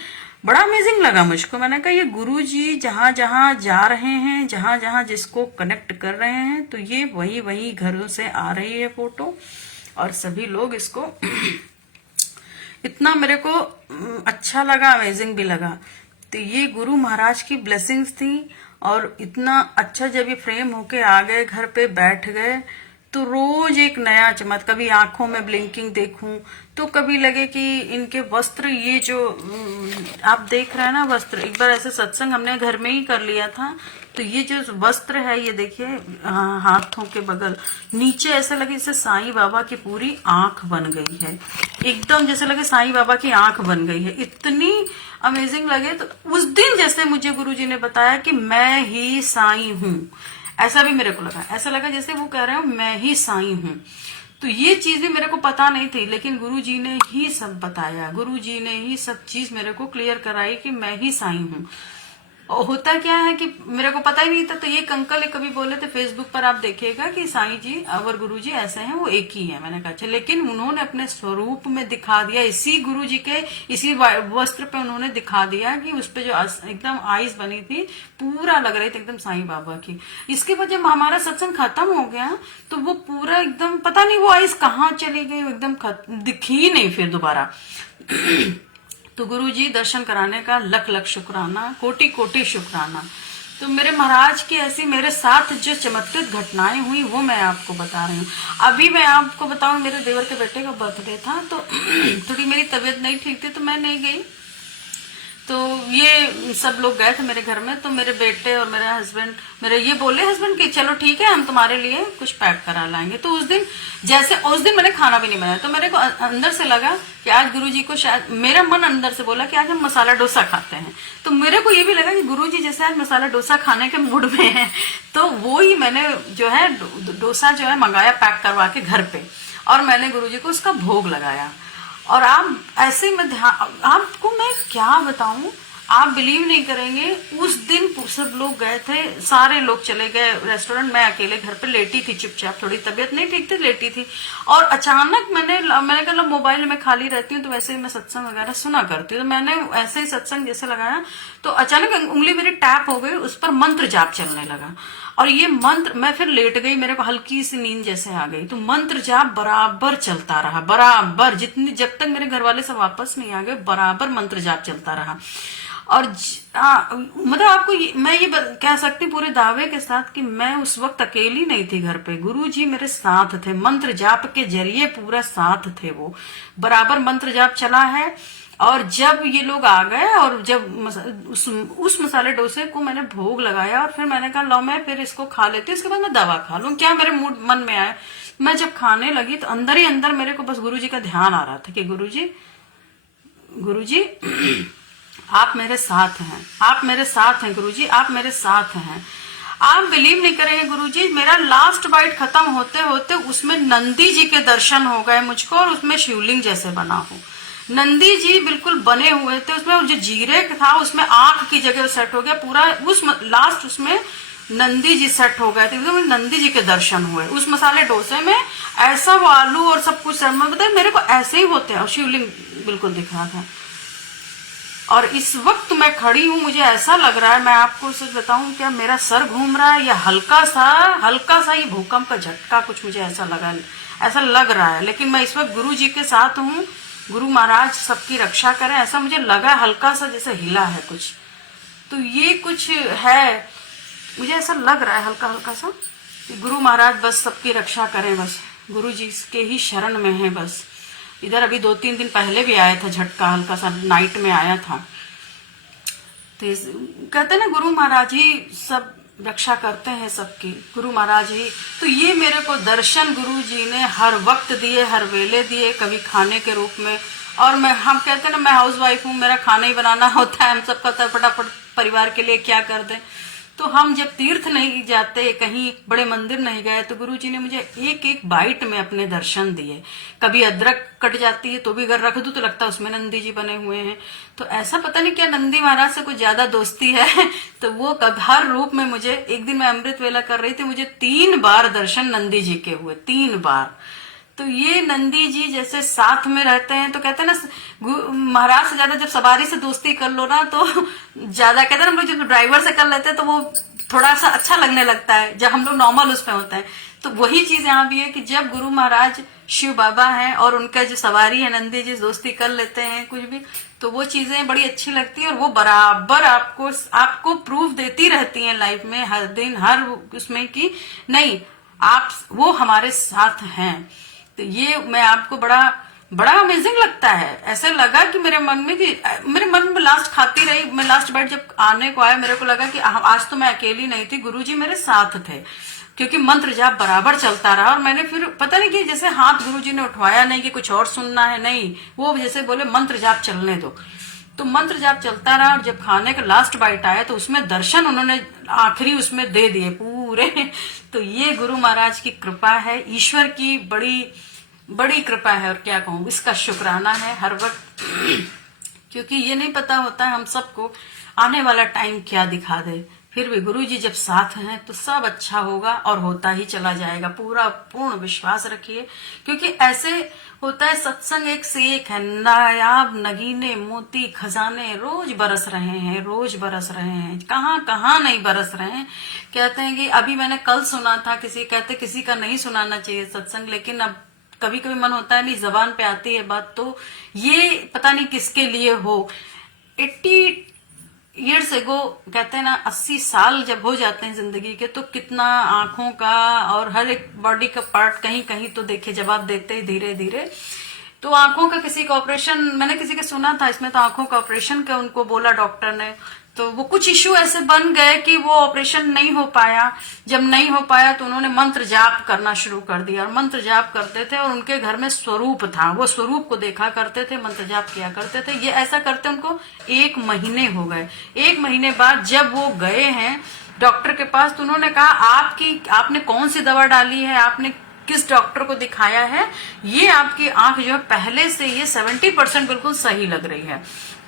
बड़ा अमेजिंग लगा मुझको। मैंने कहा ये गुरुजी जहां जहां जा रहे हैं, जहां जहां जिसको कनेक्ट कर रहे हैं, तो ये वही वही घरों से आ रही है फोटो, और सभी लोग इसको इतना मेरे को अच्छा लगा, अमेजिंग भी लगा। तो ये गुरु महाराज की ब्लेसिंग्स थी। और इतना अच्छा जब ये फ्रेम होके आ गए, घर पे बैठ गए, तो रोज एक नया चमक, कभी आंखों में ब्लिंकिंग देखूं, तो कभी लगे कि इनके वस्त्र, ये जो आप देख रहे हैं ना वस्त्र, एक बार ऐसे सत्संग हमने घर में ही कर लिया था, तो ये जो वस्त्र है ये देखिए हाथों के बगल नीचे ऐसे लगे जैसे साईं बाबा की पूरी आंख बन गई है, एकदम जैसे लगे साईं बाबा की आंख बन गई है, इतनी अमेजिंग लगे। तो उस दिन जैसे मुझे गुरुजी ने बताया कि मैं ही साईं हूँ, ऐसा भी मेरे को लगा, ऐसा लगा जैसे वो कह रहे हो मैं ही साईं हूँ। तो ये चीज भी मेरे को पता नहीं थी, लेकिन गुरुजी ने ही सब बताया, गुरुजी ने ही सब चीज मेरे को क्लियर कराई कि मैं ही साईं हूँ। और होता क्या है कि मेरे को पता ही नहीं था। तो ये अंकल कभी बोले थे फेसबुक पर, आप देखिएगा कि साईं जी और गुरुजी ऐसे हैं, वो एक ही है। मैंने कहा अच्छा, लेकिन उन्होंने अपने स्वरूप में दिखा दिया, इसी गुरुजी के इसी वस्त्र पे उन्होंने दिखा दिया कि उस पे जो एकदम आईज बनी थी पूरा लग रही थी एकदम साईं बाबा की। इसके बाद जब हमारा सत्संग खत्म हो गया तो वो पूरा एकदम पता नहीं वो आईज कहाँ चली गई, एकदम दिखी नहीं फिर दोबारा। तो गुरुजी दर्शन कराने का लख लख शुक्राना, कोटि कोटि शुक्राना। तो मेरे महाराज की ऐसी मेरे साथ जो चमत्कृत घटनाएं हुई वो मैं आपको बता रही हूँ। अभी मैं आपको बताऊं, मेरे देवर के बेटे का बर्थडे था, तो थोड़ी मेरी तबीयत नहीं ठीक थी तो मैं नहीं गई। तो ये सब लोग गए थे मेरे घर में, तो मेरे बेटे और मेरे हस्बैंड, मेरे ये बोले हस्बैंड कि चलो ठीक है हम तुम्हारे लिए कुछ पैक करा लाएंगे। तो उस दिन मैंने खाना भी नहीं बनाया, तो मेरे को अंदर से लगा कि आज गुरुजी को शायद, मेरा मन अंदर से बोला कि आज हम मसाला डोसा खाते हैं। तो मेरे को ये भी लगा कि गुरुजी जैसे आज मसाला डोसा खाने के मूड में है, तो वो ही मैंने जो है डोसा जो है मंगाया पैक करवा के घर पे, और मैंने गुरुजी को उसका भोग लगाया। और आप ऐसे में आपको मैं क्या बताऊं, आप बिलीव नहीं करेंगे, उस दिन सब लोग गए थे, सारे लोग चले गए रेस्टोरेंट, मैं अकेले घर पे लेटी थी चुपचाप, थोड़ी तबीयत नहीं ठीक थी, लेटी थी। और अचानक मैंने कहा मोबाइल में खाली रहती हूँ तो वैसे ही मैं सत्संग वगैरह सुना करती हूँ, तो मैंने ऐसे ही सत्संग जैसे लगाया तो अचानक उंगली मेरी टैप हो गई, उस पर मंत्र जाप चलने लगा। और ये मंत्र, मैं फिर लेट गई, मेरे को हल्की सी नींद जैसे आ गई, तो मंत्र जाप बराबर चलता रहा, बराबर जब तक मेरे घर वाले सब वापस नहीं आ गए, बराबर मंत्र जाप चलता रहा। और मतलब आपको मैं ये कह सकती पूरे दावे के साथ कि मैं उस वक्त अकेली नहीं थी घर पे, गुरुजी मेरे साथ थे, मंत्र जाप के जरिए पूरा साथ थे, वो बराबर मंत्र जाप चला है। और जब ये लोग आ गए और जब उस मसाले डोसे को मैंने भोग लगाया, और फिर मैंने कहा लो मैं फिर इसको खा लेती हूँ, इसके बाद मैं दवा खा लूं, क्या मेरे मन में आया। मैं जब खाने लगी तो अंदर ही अंदर मेरे को बस गुरुजी का ध्यान आ रहा था कि गुरुजी आप मेरे साथ हैं, आप मेरे साथ हैं गुरुजी, आप मेरे साथ हैं। आप बिलीव नहीं करेंगे गुरुजी, मेरा लास्ट बाइट खत्म होते होते उसमें नंदी जी के दर्शन हो गए मुझको, और उसमें शिवलिंग जैसे बना हो, नंदी जी बिल्कुल बने हुए थे उसमें, और जो जीरे था उसमें आंख की जगह सेट हो गया पूरा, उस लास्ट उसमें नंदी जी सेट हो गए थे, एकदम नंदी जी के दर्शन हुए उस मसाले डोसे में। ऐसा वो आलू और सब कुछ बताए मेरे को ऐसे ही होते हैं, और शिवलिंग बिल्कुल दिख रहा था। और इस वक्त मैं खड़ी हूँ, मुझे ऐसा लग रहा है, मैं आपको सच बताऊं क्या, मेरा सर घूम रहा है, या हल्का सा ये भूकंप का झटका कुछ मुझे ऐसा लगा, ऐसा लग रहा है, लेकिन मैं इस वक्त गुरु जी के साथ हूँ। गुरु महाराज सबकी रक्षा करें, ऐसा मुझे लगा, हल्का सा जैसे हिला है कुछ, तो ये कुछ है, मुझे ऐसा लग रहा है हल्का हल्का सा कि गुरु महाराज बस सबकी रक्षा करें, बस गुरु जी के ही शरण में है बस। इधर अभी 2-3 दिन पहले भी आया था झटका, हल्का सा नाइट में आया था। तो कहते ना गुरु महाराज ही सब रक्षा करते हैं सबकी, गुरु महाराज ही। तो ये मेरे को दर्शन गुरु जी ने हर वक्त दिए, हर वेले दिए, कभी खाने के रूप में। और हम कहते हैं ना, मैं हाउस वाइफ हूँ, मेरा खाना ही बनाना होता है, हम सब कहते हैं फटाफट परिवार के लिए क्या कर दें। तो हम जब तीर्थ नहीं जाते, कहीं बड़े मंदिर नहीं गए, तो गुरु जी ने मुझे एक एक बाइट में अपने दर्शन दिए। कभी अदरक कट जाती है तो भी अगर रख दूं तो लगता है उसमें नंदी जी बने हुए हैं। तो ऐसा पता नहीं क्या नंदी महाराज से कुछ ज्यादा दोस्ती है। तो वो हर रूप में मुझे, एक दिन मैं अमृत वेला कर रही थी, मुझे 3 बार दर्शन नंदी जी के हुए, 3 बार। तो ये नंदी जी जैसे साथ में रहते हैं, तो कहते हैं ना महाराज से ज्यादा जब सवारी से दोस्ती कर लो ना, तो ज्यादा कहते हैं ना, जब ड्राइवर से कर लेते हैं तो वो थोड़ा सा अच्छा लगने लगता है जब हम लोग नॉर्मल उसमें होते हैं। तो वही चीज यहाँ भी है कि जब गुरु महाराज शिव बाबा हैं और उनका जो सवारी है नंदी जी, दोस्ती कर लेते हैं कुछ भी, तो वो चीजें बड़ी अच्छी लगती है। और वो बराबर आपको प्रूफ देती रहती है लाइफ में, हर दिन, हर उसमें कि नहीं, आप वो हमारे साथ हैं। तो ये मैं आपको बड़ा अमेजिंग लगता है। ऐसे लगा कि मेरे मन में लास्ट खाती रही, मैं लास्ट बाइट जब आने को आया, मेरे को लगा कि आज तो मैं अकेली नहीं थी, गुरुजी मेरे साथ थे, क्योंकि मंत्र जाप बराबर चलता रहा। और मैंने फिर पता नहीं कि जैसे हाथ गुरुजी ने उठवाया नहीं कि कुछ और सुनना है, नहीं, वो जैसे बोले मंत्र जाप चलने दो, तो मंत्र जाप चलता रहा। और जब खाने का लास्ट बाइट आया तो उसमें दर्शन उन्होंने आखिरी उसमें दे दिए पूरे। तो ये गुरु महाराज की कृपा है, ईश्वर की बड़ी कृपा है, और क्या कहूँ, इसका शुक्राना है हर वक्त। क्योंकि ये नहीं पता होता है हम सबको आने वाला टाइम क्या दिखा दे, फिर भी गुरु जी जब साथ हैं तो सब अच्छा होगा और होता ही चला जाएगा। पूर्ण विश्वास रखिए, क्योंकि ऐसे होता है, सत्संग एक से एक है, नायाब नगीने मोती खजाने रोज बरस रहे हैं, रोज बरस रहे हैं, कहाँ नहीं बरस रहे हैं। कहते हैं कि अभी मैंने कल सुना था, कहते किसी का नहीं सुनाना चाहिए सत्संग, लेकिन अब कभी कभी मन होता है, नहीं जबान पे आती है बात, तो ये पता नहीं किसके लिए हो। 80 ईयर्स एगो, कहते हैं ना 80 साल जब हो जाते हैं जिंदगी के, तो कितना आंखों का और हर एक बॉडी का पार्ट कहीं कहीं तो देखिए जवाब देते ही धीरे धीरे। तो आंखों का किसी का ऑपरेशन, मैंने किसी के सुना था, इसमें तो आंखों का ऑपरेशन का उनको बोला डॉक्टर ने, तो वो कुछ इश्यू ऐसे बन गए कि वो ऑपरेशन नहीं हो पाया। जब नहीं हो पाया तो उन्होंने मंत्र जाप करना शुरू कर दिया, और मंत्र जाप करते थे, और उनके घर में स्वरूप था, वो स्वरूप को देखा करते थे, मंत्र जाप किया करते थे। ये ऐसा करते उनको 1 महीने हो गए। 1 महीने बाद जब वो गए हैं डॉक्टर के पास, तो उन्होंने कहा आपने कौन सी दवा डाली है, आपने किस डॉक्टर को दिखाया है, ये आपकी आंख जो है पहले से ये 70% बिल्कुल सही लग रही है।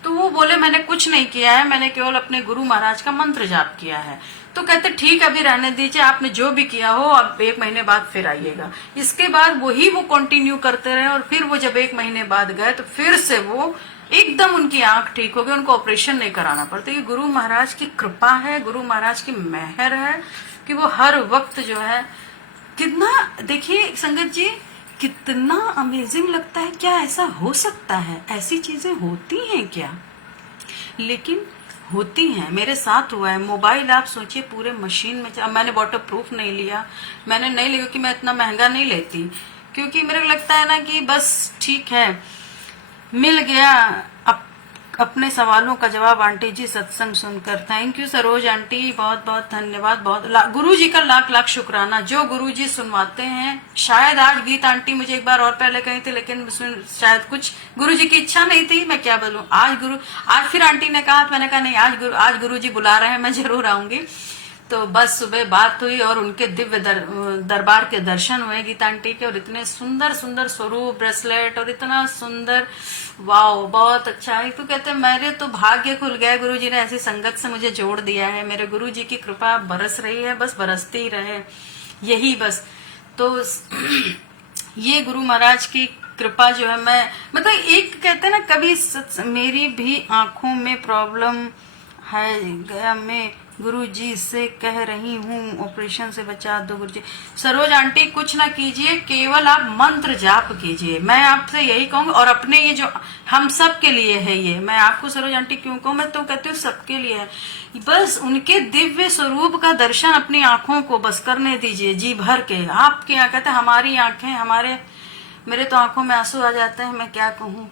तो वो बोले मैंने कुछ नहीं किया है, मैंने केवल अपने गुरु महाराज का मंत्र जाप किया है। तो कहते ठीक है, अभी रहने दीजिए, आपने जो भी किया हो, अब 1 महीने बाद फिर आइएगा। इसके बाद वही वो कंटिन्यू करते रहे, और फिर वो जब 1 महीने बाद गए तो फिर से वो एकदम उनकी आंख ठीक हो गई, उनको ऑपरेशन नहीं कराना पड़ता। ये गुरु महाराज की कृपा है, गुरु महाराज की मेहर है कि वो हर वक्त जो है, कितना देखिए संगत जी, कितना अमेजिंग लगता है। क्या ऐसा हो सकता है, ऐसी चीजें होती हैं क्या? लेकिन होती हैं, मेरे साथ हुआ है। मोबाइल आप सोचिए पूरे मशीन में, मैंने वाटर प्रूफ नहीं लिया, मैंने नहीं लिया क्योंकि मैं इतना महंगा नहीं लेती, क्योंकि मेरे को लगता है ना कि बस ठीक है, मिल गया। अपने सवालों का जवाब आंटी जी सत्संग सुनकर। थैंक यू सरोज आंटी, बहुत बहुत धन्यवाद, गुरु जी का लाख लाख शुक्राना जो गुरु जी सुनवाते हैं। शायद आज गीत आंटी मुझे एक बार और पहले कही थी, लेकिन शायद कुछ गुरु जी की इच्छा नहीं थी, मैं क्या बोलूं। आज फिर आंटी ने कहा, मैंने कहा नहीं, आज गुरु जी बुला रहे हैं, मैं जरूर आऊंगी। तो बस सुबह बात हुई और उनके दिव्य दरबार के दर्शन हुए गीता आंटी के, और इतने सुंदर सुंदर स्वरूप, ब्रेसलेट, और इतना सुंदर, वाओ, बहुत अच्छा है। तो कहते मेरे तो भाग्य खुल गया, गुरुजी ने ऐसी संगत से मुझे जोड़ दिया है। मेरे गुरुजी की कृपा बरस रही है, बस बरसती ही रहे, यही बस। तो ये गुरु महाराज की कृपा जो है, मैं मतलब एक कहते हैं ना, कभी मेरी भी आंखों में प्रॉब्लम है, गया में गुरुजी से कह रही हूँ ऑपरेशन से बचा दो गुरुजी। सरोज आंटी कुछ ना कीजिए, केवल आप मंत्र जाप कीजिए, मैं आपसे यही कहूंगी। और अपने ये जो हम सब के लिए है, ये मैं आपको सरोज आंटी क्यों कहूँ, मैं तो कहती हूँ सबके लिए है। बस उनके दिव्य स्वरूप का दर्शन अपनी आंखों को बस करने दीजिए जी भर के। आपके यहाँ कहते हमारी आंखें, मेरे तो आंखों में आंसू आ जाते हैं, मैं क्या कहूँ।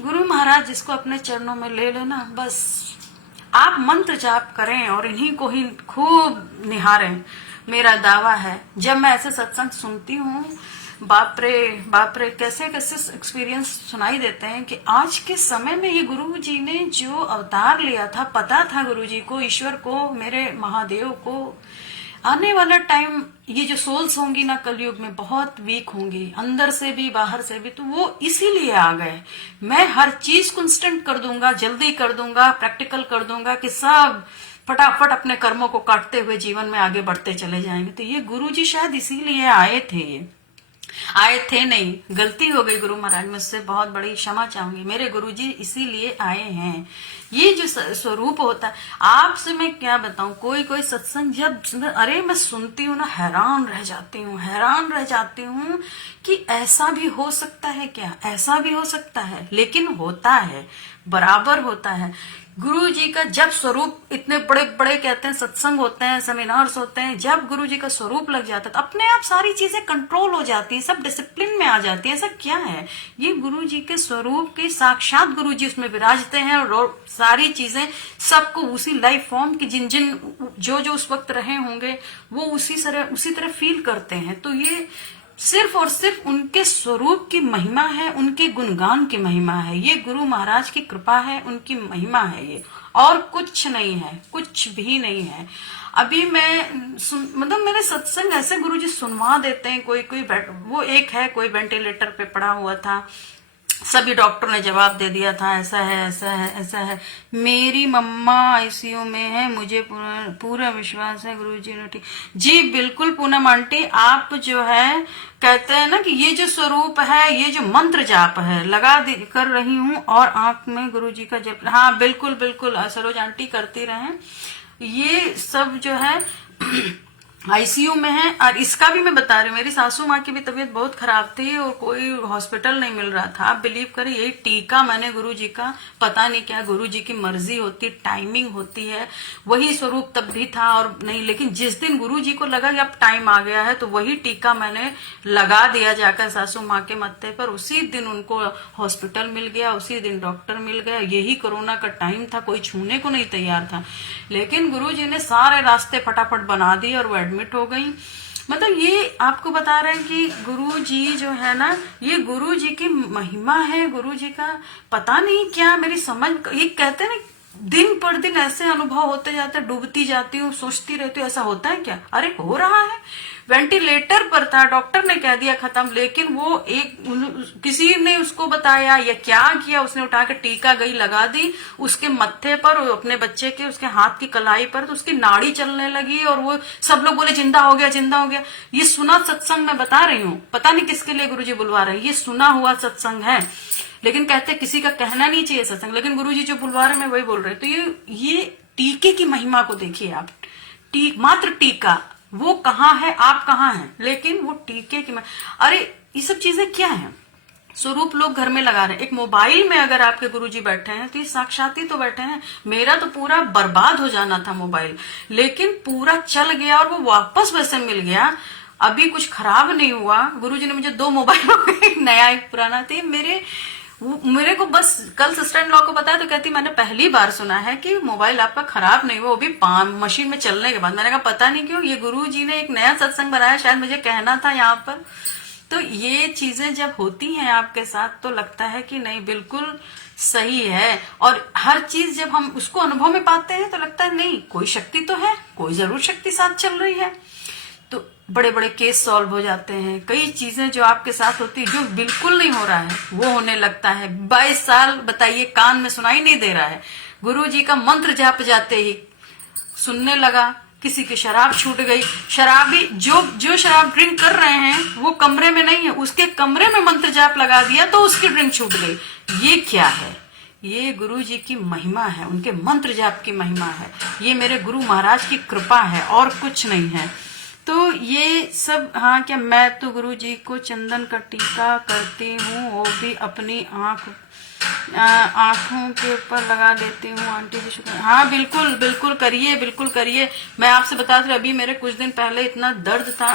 गुरु महाराज जिसको अपने चरणों में ले लेना, बस आप मंत्र जाप करें और इन्हीं को ही खूब निहारें। मेरा दावा है, जब मैं ऐसे सत्संग सुनती हूँ, बाप रे कैसे कैसे एक्सपीरियंस सुनाई देते हैं कि आज के समय में ये गुरु जी ने जो अवतार लिया था, पता था गुरु जी को, ईश्वर को, मेरे महादेव को, आने वाला टाइम ये जो सोल्स होंगी ना कलयुग में बहुत वीक होंगी, अंदर से भी बाहर से भी, तो वो इसीलिए आ गए। मैं हर चीज कंस्टेंट कर दूंगा, जल्दी कर दूंगा, प्रैक्टिकल कर दूंगा कि सब फटाफट अपने कर्मों को काटते हुए जीवन में आगे बढ़ते चले जाएंगे। तो ये गुरु जी शायद इसीलिए आए थे नहीं, गलती हो गई गुरु महाराज, मुझसे बहुत बड़ी क्षमा चाहूंगी। मेरे गुरुजी इसीलिए आए हैं। ये जो स्वरूप होता है, आपसे मैं क्या बताऊं, कोई सत्संग जब अरे मैं सुनती हूँ ना, हैरान रह जाती हूँ कि ऐसा भी हो सकता है क्या, ऐसा भी हो सकता है। लेकिन होता है, बराबर होता है। गुरु जी का जब स्वरूप, इतने बड़े बड़े कहते हैं सत्संग होते हैं, सेमिनार्स होते हैं, जब गुरु जी का स्वरूप लग जाता है तो अपने आप सारी चीजें कंट्रोल हो जाती हैं, सब डिसिप्लिन में आ जाती हैं। ऐसा क्या है, ये गुरु जी के स्वरूप के साक्षात गुरु जी उसमें विराजते हैं और सारी चीजें सबको उसी लाइफ फॉर्म की जिन जो उस वक्त रहे होंगे वो उसी तरह फील करते हैं। तो ये सिर्फ और सिर्फ उनके स्वरूप की महिमा है, उनके गुणगान की महिमा है, ये गुरु महाराज की कृपा है, उनकी महिमा है ये, और कुछ नहीं है, कुछ भी नहीं है। अभी मैं मतलब मेरे सत्संग ऐसे गुरुजी सुनवा देते हैं, कोई वो एक है, कोई वेंटिलेटर पे पड़ा हुआ था, सभी डॉक्टर ने जवाब दे दिया था ऐसा है। मेरी मम्मा आईसीयू में है, मुझे पूरा विश्वास है गुरुजी ने ठीक। जी बिल्कुल पूनम आंटी, आप जो है कहते हैं ना कि ये जो स्वरूप है, ये जो मंत्र जाप है, कर रही हूँ और आंख में गुरुजी का जप। हाँ बिल्कुल सरोज आंटी करती रहें। ये सब जो है आईसीयू में है। और इसका भी मैं बता रही हूँ, मेरी सासू माँ की भी तबीयत बहुत खराब थी और कोई हॉस्पिटल नहीं मिल रहा था। आप बिलीव करें, यही टीका मैंने गुरु जी का, पता नहीं क्या गुरु जी की मर्जी होती, टाइमिंग होती है, वही स्वरूप तब भी था और नहीं, लेकिन जिस दिन गुरु जी को लगा कि अब टाइम आ गया है तो वही टीका मैंने लगा दिया जाकर सासू माँ के मत्थे पर। उसी दिन उनको हॉस्पिटल मिल गया, उसी दिन डॉक्टर मिल गया। यही कोरोना का टाइम था, कोई छूने को नहीं तैयार था, लेकिन गुरु जी ने सारे रास्ते फटाफट बना दिए और वो एडमिट हो गई। मतलब ये आपको बता रहे हैं कि गुरु जी जो है ना, ये गुरु जी की महिमा है, गुरु जी का पता नहीं क्या, मेरी समझ, ये कहते हैं ना दिन पर दिन ऐसे अनुभव होते जाते, डूबती जाती हूँ, सोचती रहती हूँ ऐसा होता है क्या, अरे हो रहा है। वेंटिलेटर पर था, डॉक्टर ने कह दिया खत्म, लेकिन वो किसी ने उसको बताया या क्या किया, उसने उठा के टीका गई लगा दी उसके मत्थे पर, अपने बच्चे के उसके हाथ की कलाई पर, तो उसकी नाड़ी चलने लगी और वो सब लोग बोले जिंदा हो गया। ये सुना सत्संग मैं बता रही हूँ, पता नहीं किसके लिए गुरुजी बुलवा रहे हैं, ये सुना हुआ सत्संग है, लेकिन कहते किसी का कहना नहीं चाहिए सत्संग, लेकिन गुरुजी जो बुलवा रहे हैं वही बोल रहे। तो ये टीके की महिमा को देखिए आप, मात्र टीका, वो कहाँ है आप कहाँ हैं, लेकिन वो टीके की अरे ये सब चीजें क्या है, स्वरूप लोग घर में लगा रहे हैं। एक मोबाइल में अगर आपके गुरुजी बैठे हैं तो ये साक्षात ही तो बैठे हैं। मेरा तो पूरा बर्बाद हो जाना था मोबाइल, लेकिन पूरा चल गया और वो वापस वैसे मिल गया, अभी कुछ खराब नहीं हुआ। गुरुजी ने मुझे 2 मोबाइल हो गए, नया एक पुराना थे। मेरे को बस कल सिस्टर इन लॉ को बताया तो कहती मैंने पहली बार सुना है कि मोबाइल आपका खराब नहीं हुआ, वो भी मशीन में चलने के बाद। मैंने कहा पता नहीं क्यों, ये गुरु जी ने एक नया सत्संग बनाया, शायद मुझे कहना था यहाँ पर। तो ये चीजें जब होती हैं आपके साथ तो लगता है कि नहीं बिल्कुल सही है, और हर चीज जब हम उसको अनुभव में पाते हैं तो लगता है नहीं कोई शक्ति तो है, कोई जरूर शक्ति साथ चल रही है। तो बड़े बड़े केस सॉल्व हो जाते हैं, कई चीजें जो आपके साथ होती है जो बिल्कुल नहीं हो रहा है वो होने लगता है। 22 साल बताइए कान में सुनाई नहीं दे रहा है, गुरु जी का मंत्र जाप जाते ही सुनने लगा। किसी की शराब छूट गई, शराबी जो शराब ड्रिंक कर रहे हैं वो कमरे में नहीं है, उसके कमरे में मंत्र जाप लगा दिया तो उसकी ड्रिंक छूट गई। ये क्या है, ये गुरु जी की महिमा है, उनके मंत्र जाप की महिमा है, ये मेरे गुरु महाराज की कृपा है और कुछ नहीं है। तो ये सब, हाँ, क्या मैं तो गुरु जी को चंदन का टीका करती हूँ, वो भी अपनी आंखों के ऊपर लगा देती हूँ आंटी जी, शुक्र। हाँ बिल्कुल बिल्कुल करिए, बिल्कुल करिए। मैं आपसे बता दूं, अभी मेरे कुछ दिन पहले इतना दर्द था,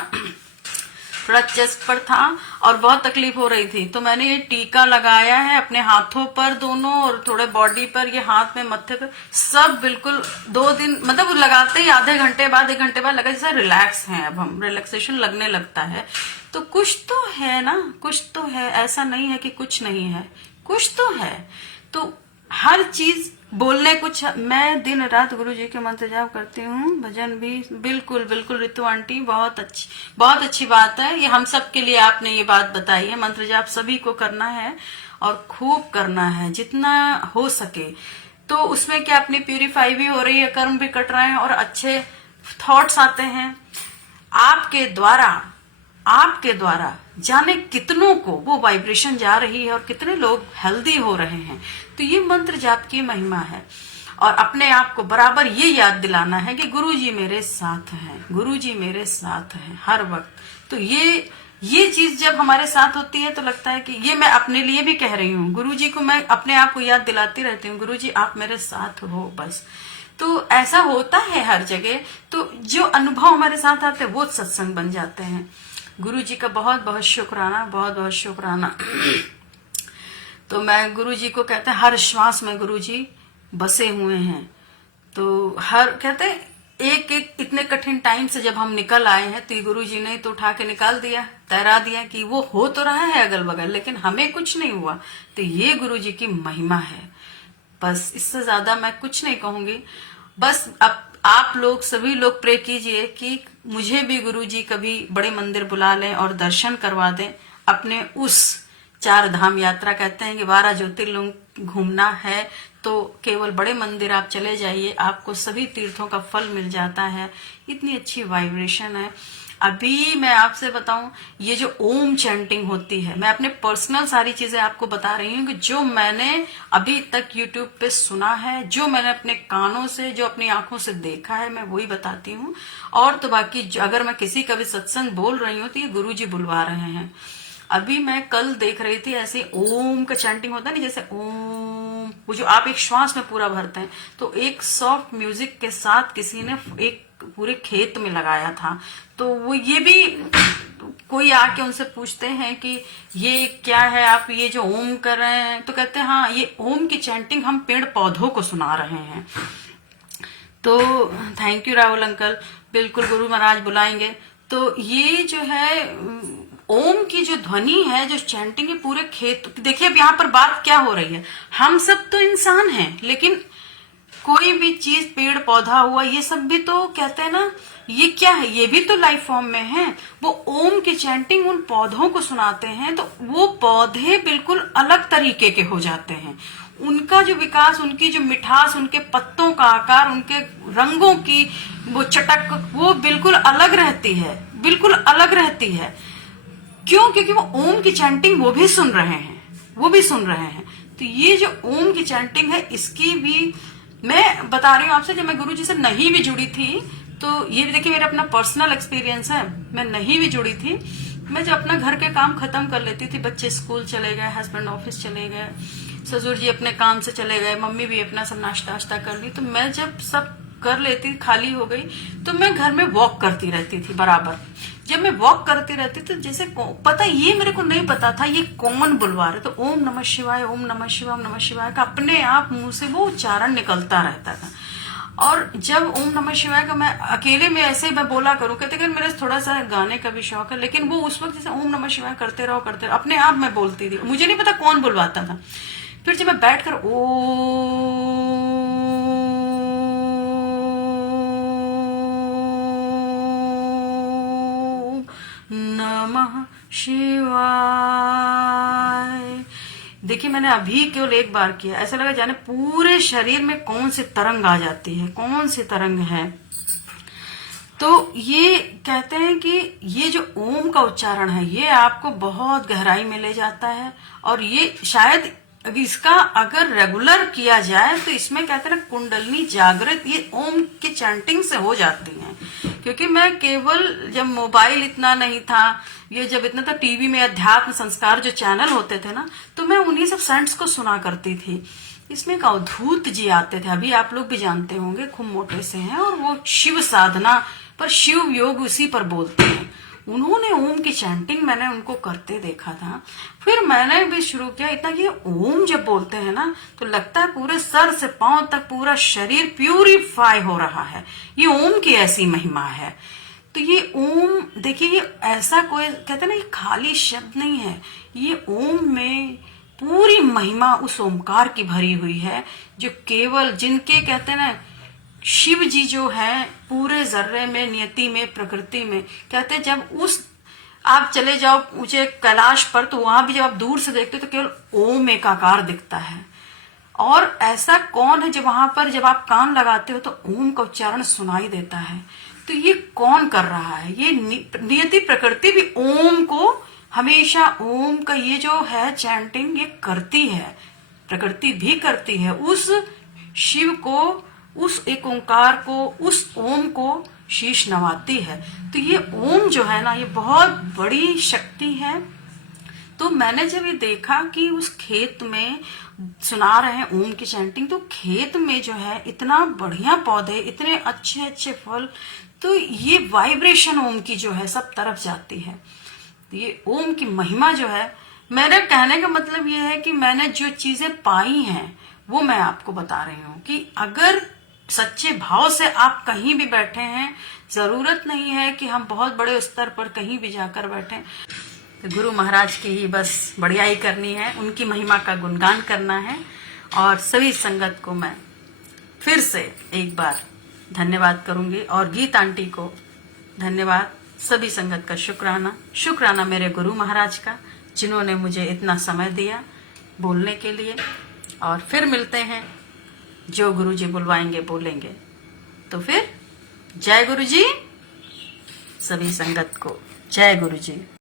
थोड़ा चेस्ट पर था और बहुत तकलीफ हो रही थी, तो मैंने ये टीका लगाया है अपने हाथों पर दोनों, और थोड़े बॉडी पर, ये हाथ में, मत्थे पर, सब बिल्कुल 2 दिन, मतलब लगाते ही आधे घंटे बाद, 1 घंटे बाद लगा जैसे रिलैक्स हैं, अब हम रिलैक्सेशन लगने लगता है। तो कुछ तो है ना, कुछ तो है, ऐसा नहीं है कि कुछ नहीं है, कुछ तो है। तो हर चीज बोलने कुछ, मैं दिन रात गुरु जी के मंत्र जाप करती हूँ, भजन भी, बिल्कुल बिल्कुल रितु आंटी, बहुत अच्छी बात है। ये हम सब के लिए आपने ये बात बताई है, मंत्र जाप सभी को करना है और खूब करना है जितना हो सके। तो उसमें क्या, अपनी प्यूरिफाई भी हो रही है, कर्म भी कट रहे हैं और अच्छे थॉट्स आते हैं आपके द्वारा जाने कितनों को वो वाइब्रेशन जा रही है और कितने लोग हेल्दी हो रहे हैं। तो ये मंत्र जाप की महिमा है। और अपने आप को बराबर ये याद दिलाना है कि गुरु जी मेरे साथ हैं, गुरु जी मेरे साथ हैं हर वक्त। तो ये चीज जब हमारे साथ होती है तो लगता है कि ये मैं अपने लिए भी कह रही हूँ, गुरु जी को मैं अपने आप को याद दिलाती रहती हूँ, गुरु जी आप मेरे साथ हो बस। तो ऐसा होता है हर जगह। तो जो अनुभव हमारे साथ आते हैं वो सत्संग बन जाते हैं। गुरु जी का बहुत बहुत शुक्राना, बहुत बहुत शुक्राना। तो मैं गुरु जी को कहते हैं, हर श्वास में गुरु जी बसे हुए हैं। तो हर कहते हैं एक एक इतने कठिन टाइम से जब हम निकल आए हैं, तो गुरु जी ने तो उठा के निकाल दिया, तैरा दिया कि वो हो तो रहा है अगल बगल, लेकिन हमें कुछ नहीं हुआ। तो ये गुरु जी की महिमा है, बस इससे ज्यादा मैं कुछ नहीं कहूंगी। बस अब आप लोग सभी लोग प्रे कीजिए कि मुझे भी गुरु जी कभी बड़े मंदिर बुला लें और दर्शन करवा दें। अपने उस 4 धाम यात्रा, कहते हैं कि 12 ज्योतिर्लिंग घूमना है, तो केवल बड़े मंदिर आप चले जाइए, आपको सभी तीर्थों का फल मिल जाता है। इतनी अच्छी वाइब्रेशन है। अभी मैं आपसे बताऊं, ये जो ओम चैंटिंग होती है, मैं अपने पर्सनल सारी चीजें आपको बता रही हूँ कि जो मैंने अभी तक यूट्यूब पे सुना है, जो मैंने अपने कानों से, जो अपनी आंखों से देखा है, मैं वही बताती हूँ। और तो बाकी अगर मैं किसी का भी सत्संग बोल रही हूँ तो ये गुरु जी बुलवा रहे हैं। अभी मैं कल देख रही थी, ऐसे ओम का चैंटिंग होता है ना, जैसे ओम, वो जो आप एक श्वास में पूरा भरते हैं, तो एक सॉफ्ट म्यूजिक के साथ किसी ने एक पूरे खेत में लगाया था। तो वो ये भी कोई आके उनसे पूछते हैं कि ये क्या है, आप ये जो ओम कर रहे हैं, तो कहते हैं हाँ, ये ओम की चैंटिंग हम पेड़ पौधों को सुना रहे हैं। तो थैंक यू राहुल अंकल, बिल्कुल गुरु महाराज बुलाएंगे। तो ये जो है ओम की जो ध्वनि है, जो चैंटिंग है, पूरे खेत, देखिए अब यहाँ पर बात क्या हो रही है, हम सब तो इंसान हैं, लेकिन कोई भी चीज, पेड़ पौधा हुआ, ये सब भी तो कहते हैं ना, ये क्या है, ये भी तो लाइफ फॉर्म में है। वो ओम की चैंटिंग उन पौधों को सुनाते हैं, तो वो पौधे बिल्कुल अलग तरीके के हो जाते हैं। उनका जो विकास, उनकी जो मिठास, उनके पत्तों का आकार, उनके रंगों की वो चटक, वो बिल्कुल अलग रहती है, बिल्कुल अलग रहती है। क्यों? क्योंकि वो ओम की चैंटिंग वो भी सुन रहे हैं, वो भी सुन रहे हैं। तो ये जो ओम की चैंटिंग है, इसकी भी मैं बता रही हूँ आपसे। जब मैं गुरु जी से नहीं भी जुड़ी थी, तो ये भी देखिए मेरा अपना पर्सनल एक्सपीरियंस है, मैं नहीं भी जुड़ी थी, मैं जब अपना घर के काम खत्म कर लेती थी, बच्चे स्कूल चले गए, हस्बैंड ऑफिस चले गए, ससुर जी अपने काम से चले गए, मम्मी भी अपना सब नाश्ता वाश्ता कर ली, तो मैं जब सब कर लेती, खाली हो गई, तो मैं घर में वॉक करती रहती थी बराबर। जब मैं वॉक करती रहती थी, जैसे पता, ये मेरे को नहीं पता था ये कौन बुलवा रहे, तो ओम नमः शिवाय, ओम नमः शिवाय, ओम नमः शिवाय का अपने आप मुंह से वो उच्चारण निकलता रहता था। और जब ओम नमः शिवाय का मैं अकेले में ऐसे मैं बोला करूं, कहते कि मेरे थोड़ा सा गाने का भी शौक है, लेकिन वो उस वक्त जैसे ओम नमः शिवाय करते रहो अपने आप मैं बोलती थी, मुझे नहीं पता कौन बुलवाता था। फिर जब मैं बैठकर नमः शिवाय, देखिए मैंने अभी केवल एक बार किया, ऐसा लगा जाने पूरे शरीर में कौन सी तरंग आ जाती है, कौन सी तरंग है। तो ये कहते हैं कि ये जो ओम का उच्चारण है, ये आपको बहुत गहराई में ले जाता है। और ये शायद अब इसका अगर रेगुलर किया जाए तो इसमें कहते हैं ना कुंडलनी जागृत ये ओम के चैंटिंग से हो जाती है। क्योंकि मैं केवल जब मोबाइल इतना नहीं था, ये जब इतना था टीवी में अध्यात्म संस्कार जो चैनल होते थे ना, तो मैं उन्हीं सब सेंट्स को सुना करती थी। इसमें एक अवधूत जी आते थे, अभी आप लोग भी जानते होंगे, खूब मोटे से हैं और वो शिव साधना पर शिव योग उसी पर बोलते हैं। उन्होंने ओम की चैंटिंग मैंने उनको करते देखा था। फिर मैंने भी शुरू किया। इतना कि ओम जब बोलते हैं ना तो लगता है पूरे सर से पांव तक पूरा शरीर प्यूरिफाई हो रहा है। ये ओम की ऐसी महिमा है। तो ये ओम देखिए, ये ऐसा कोई कहते हैं ना, ये खाली शब्द नहीं है। ये ओम में पूरी महिमा उस ओमकार की भरी हुई है, जो केवल जिनके कहते हैं ना शिव जी जो है पूरे जर्रे में, नियति में, प्रकृति में, कहते हैं जब उस आप चले जाओ ऊंचे कैलाश पर तो वहां भी जब आप दूर से देखते हो तो केवल ओम एक आकार दिखता है। और ऐसा कौन है जब वहां पर जब आप कान लगाते हो तो ओम का उच्चारण सुनाई देता है। तो ये कौन कर रहा है? ये नियति प्रकृति भी ओम को हमेशा, ओम का ये जो है चैंटिंग ये करती है, प्रकृति भी करती है। उस शिव को, उस एक ओंकार को, उस ओम को शीश नवाती है। तो ये ओम जो है ना, ये बहुत बड़ी शक्ति है। तो मैंने जब ये देखा कि उस खेत में सुना रहे हैं ओम की चैंटिंग, तो खेत में जो है इतना बढ़िया पौधे, इतने अच्छे अच्छे फल, तो ये वाइब्रेशन ओम की जो है सब तरफ जाती है। तो ये ओम की महिमा जो है, मेरे कहने का मतलब ये है कि मैंने जो चीजें पाई हैं वो मैं आपको बता रही हूँ कि अगर सच्चे भाव से आप कहीं भी बैठे हैं, जरूरत नहीं है कि हम बहुत बड़े स्तर पर कहीं भी जाकर बैठे, तो गुरु महाराज की ही बस बढ़ियाई करनी है, उनकी महिमा का गुणगान करना है। और सभी संगत को मैं फिर से एक बार धन्यवाद करूंगी, और गीत आंटी को धन्यवाद, सभी संगत का शुक्राना मेरे गुरु महाराज का, जिन्होंने मुझे इतना समय दिया बोलने के लिए। और फिर मिलते हैं, जो गुरु जी बुलवाएंगे बोलेंगे। तो फिर जय गुरु जी, सभी संगत को जय गुरु जी।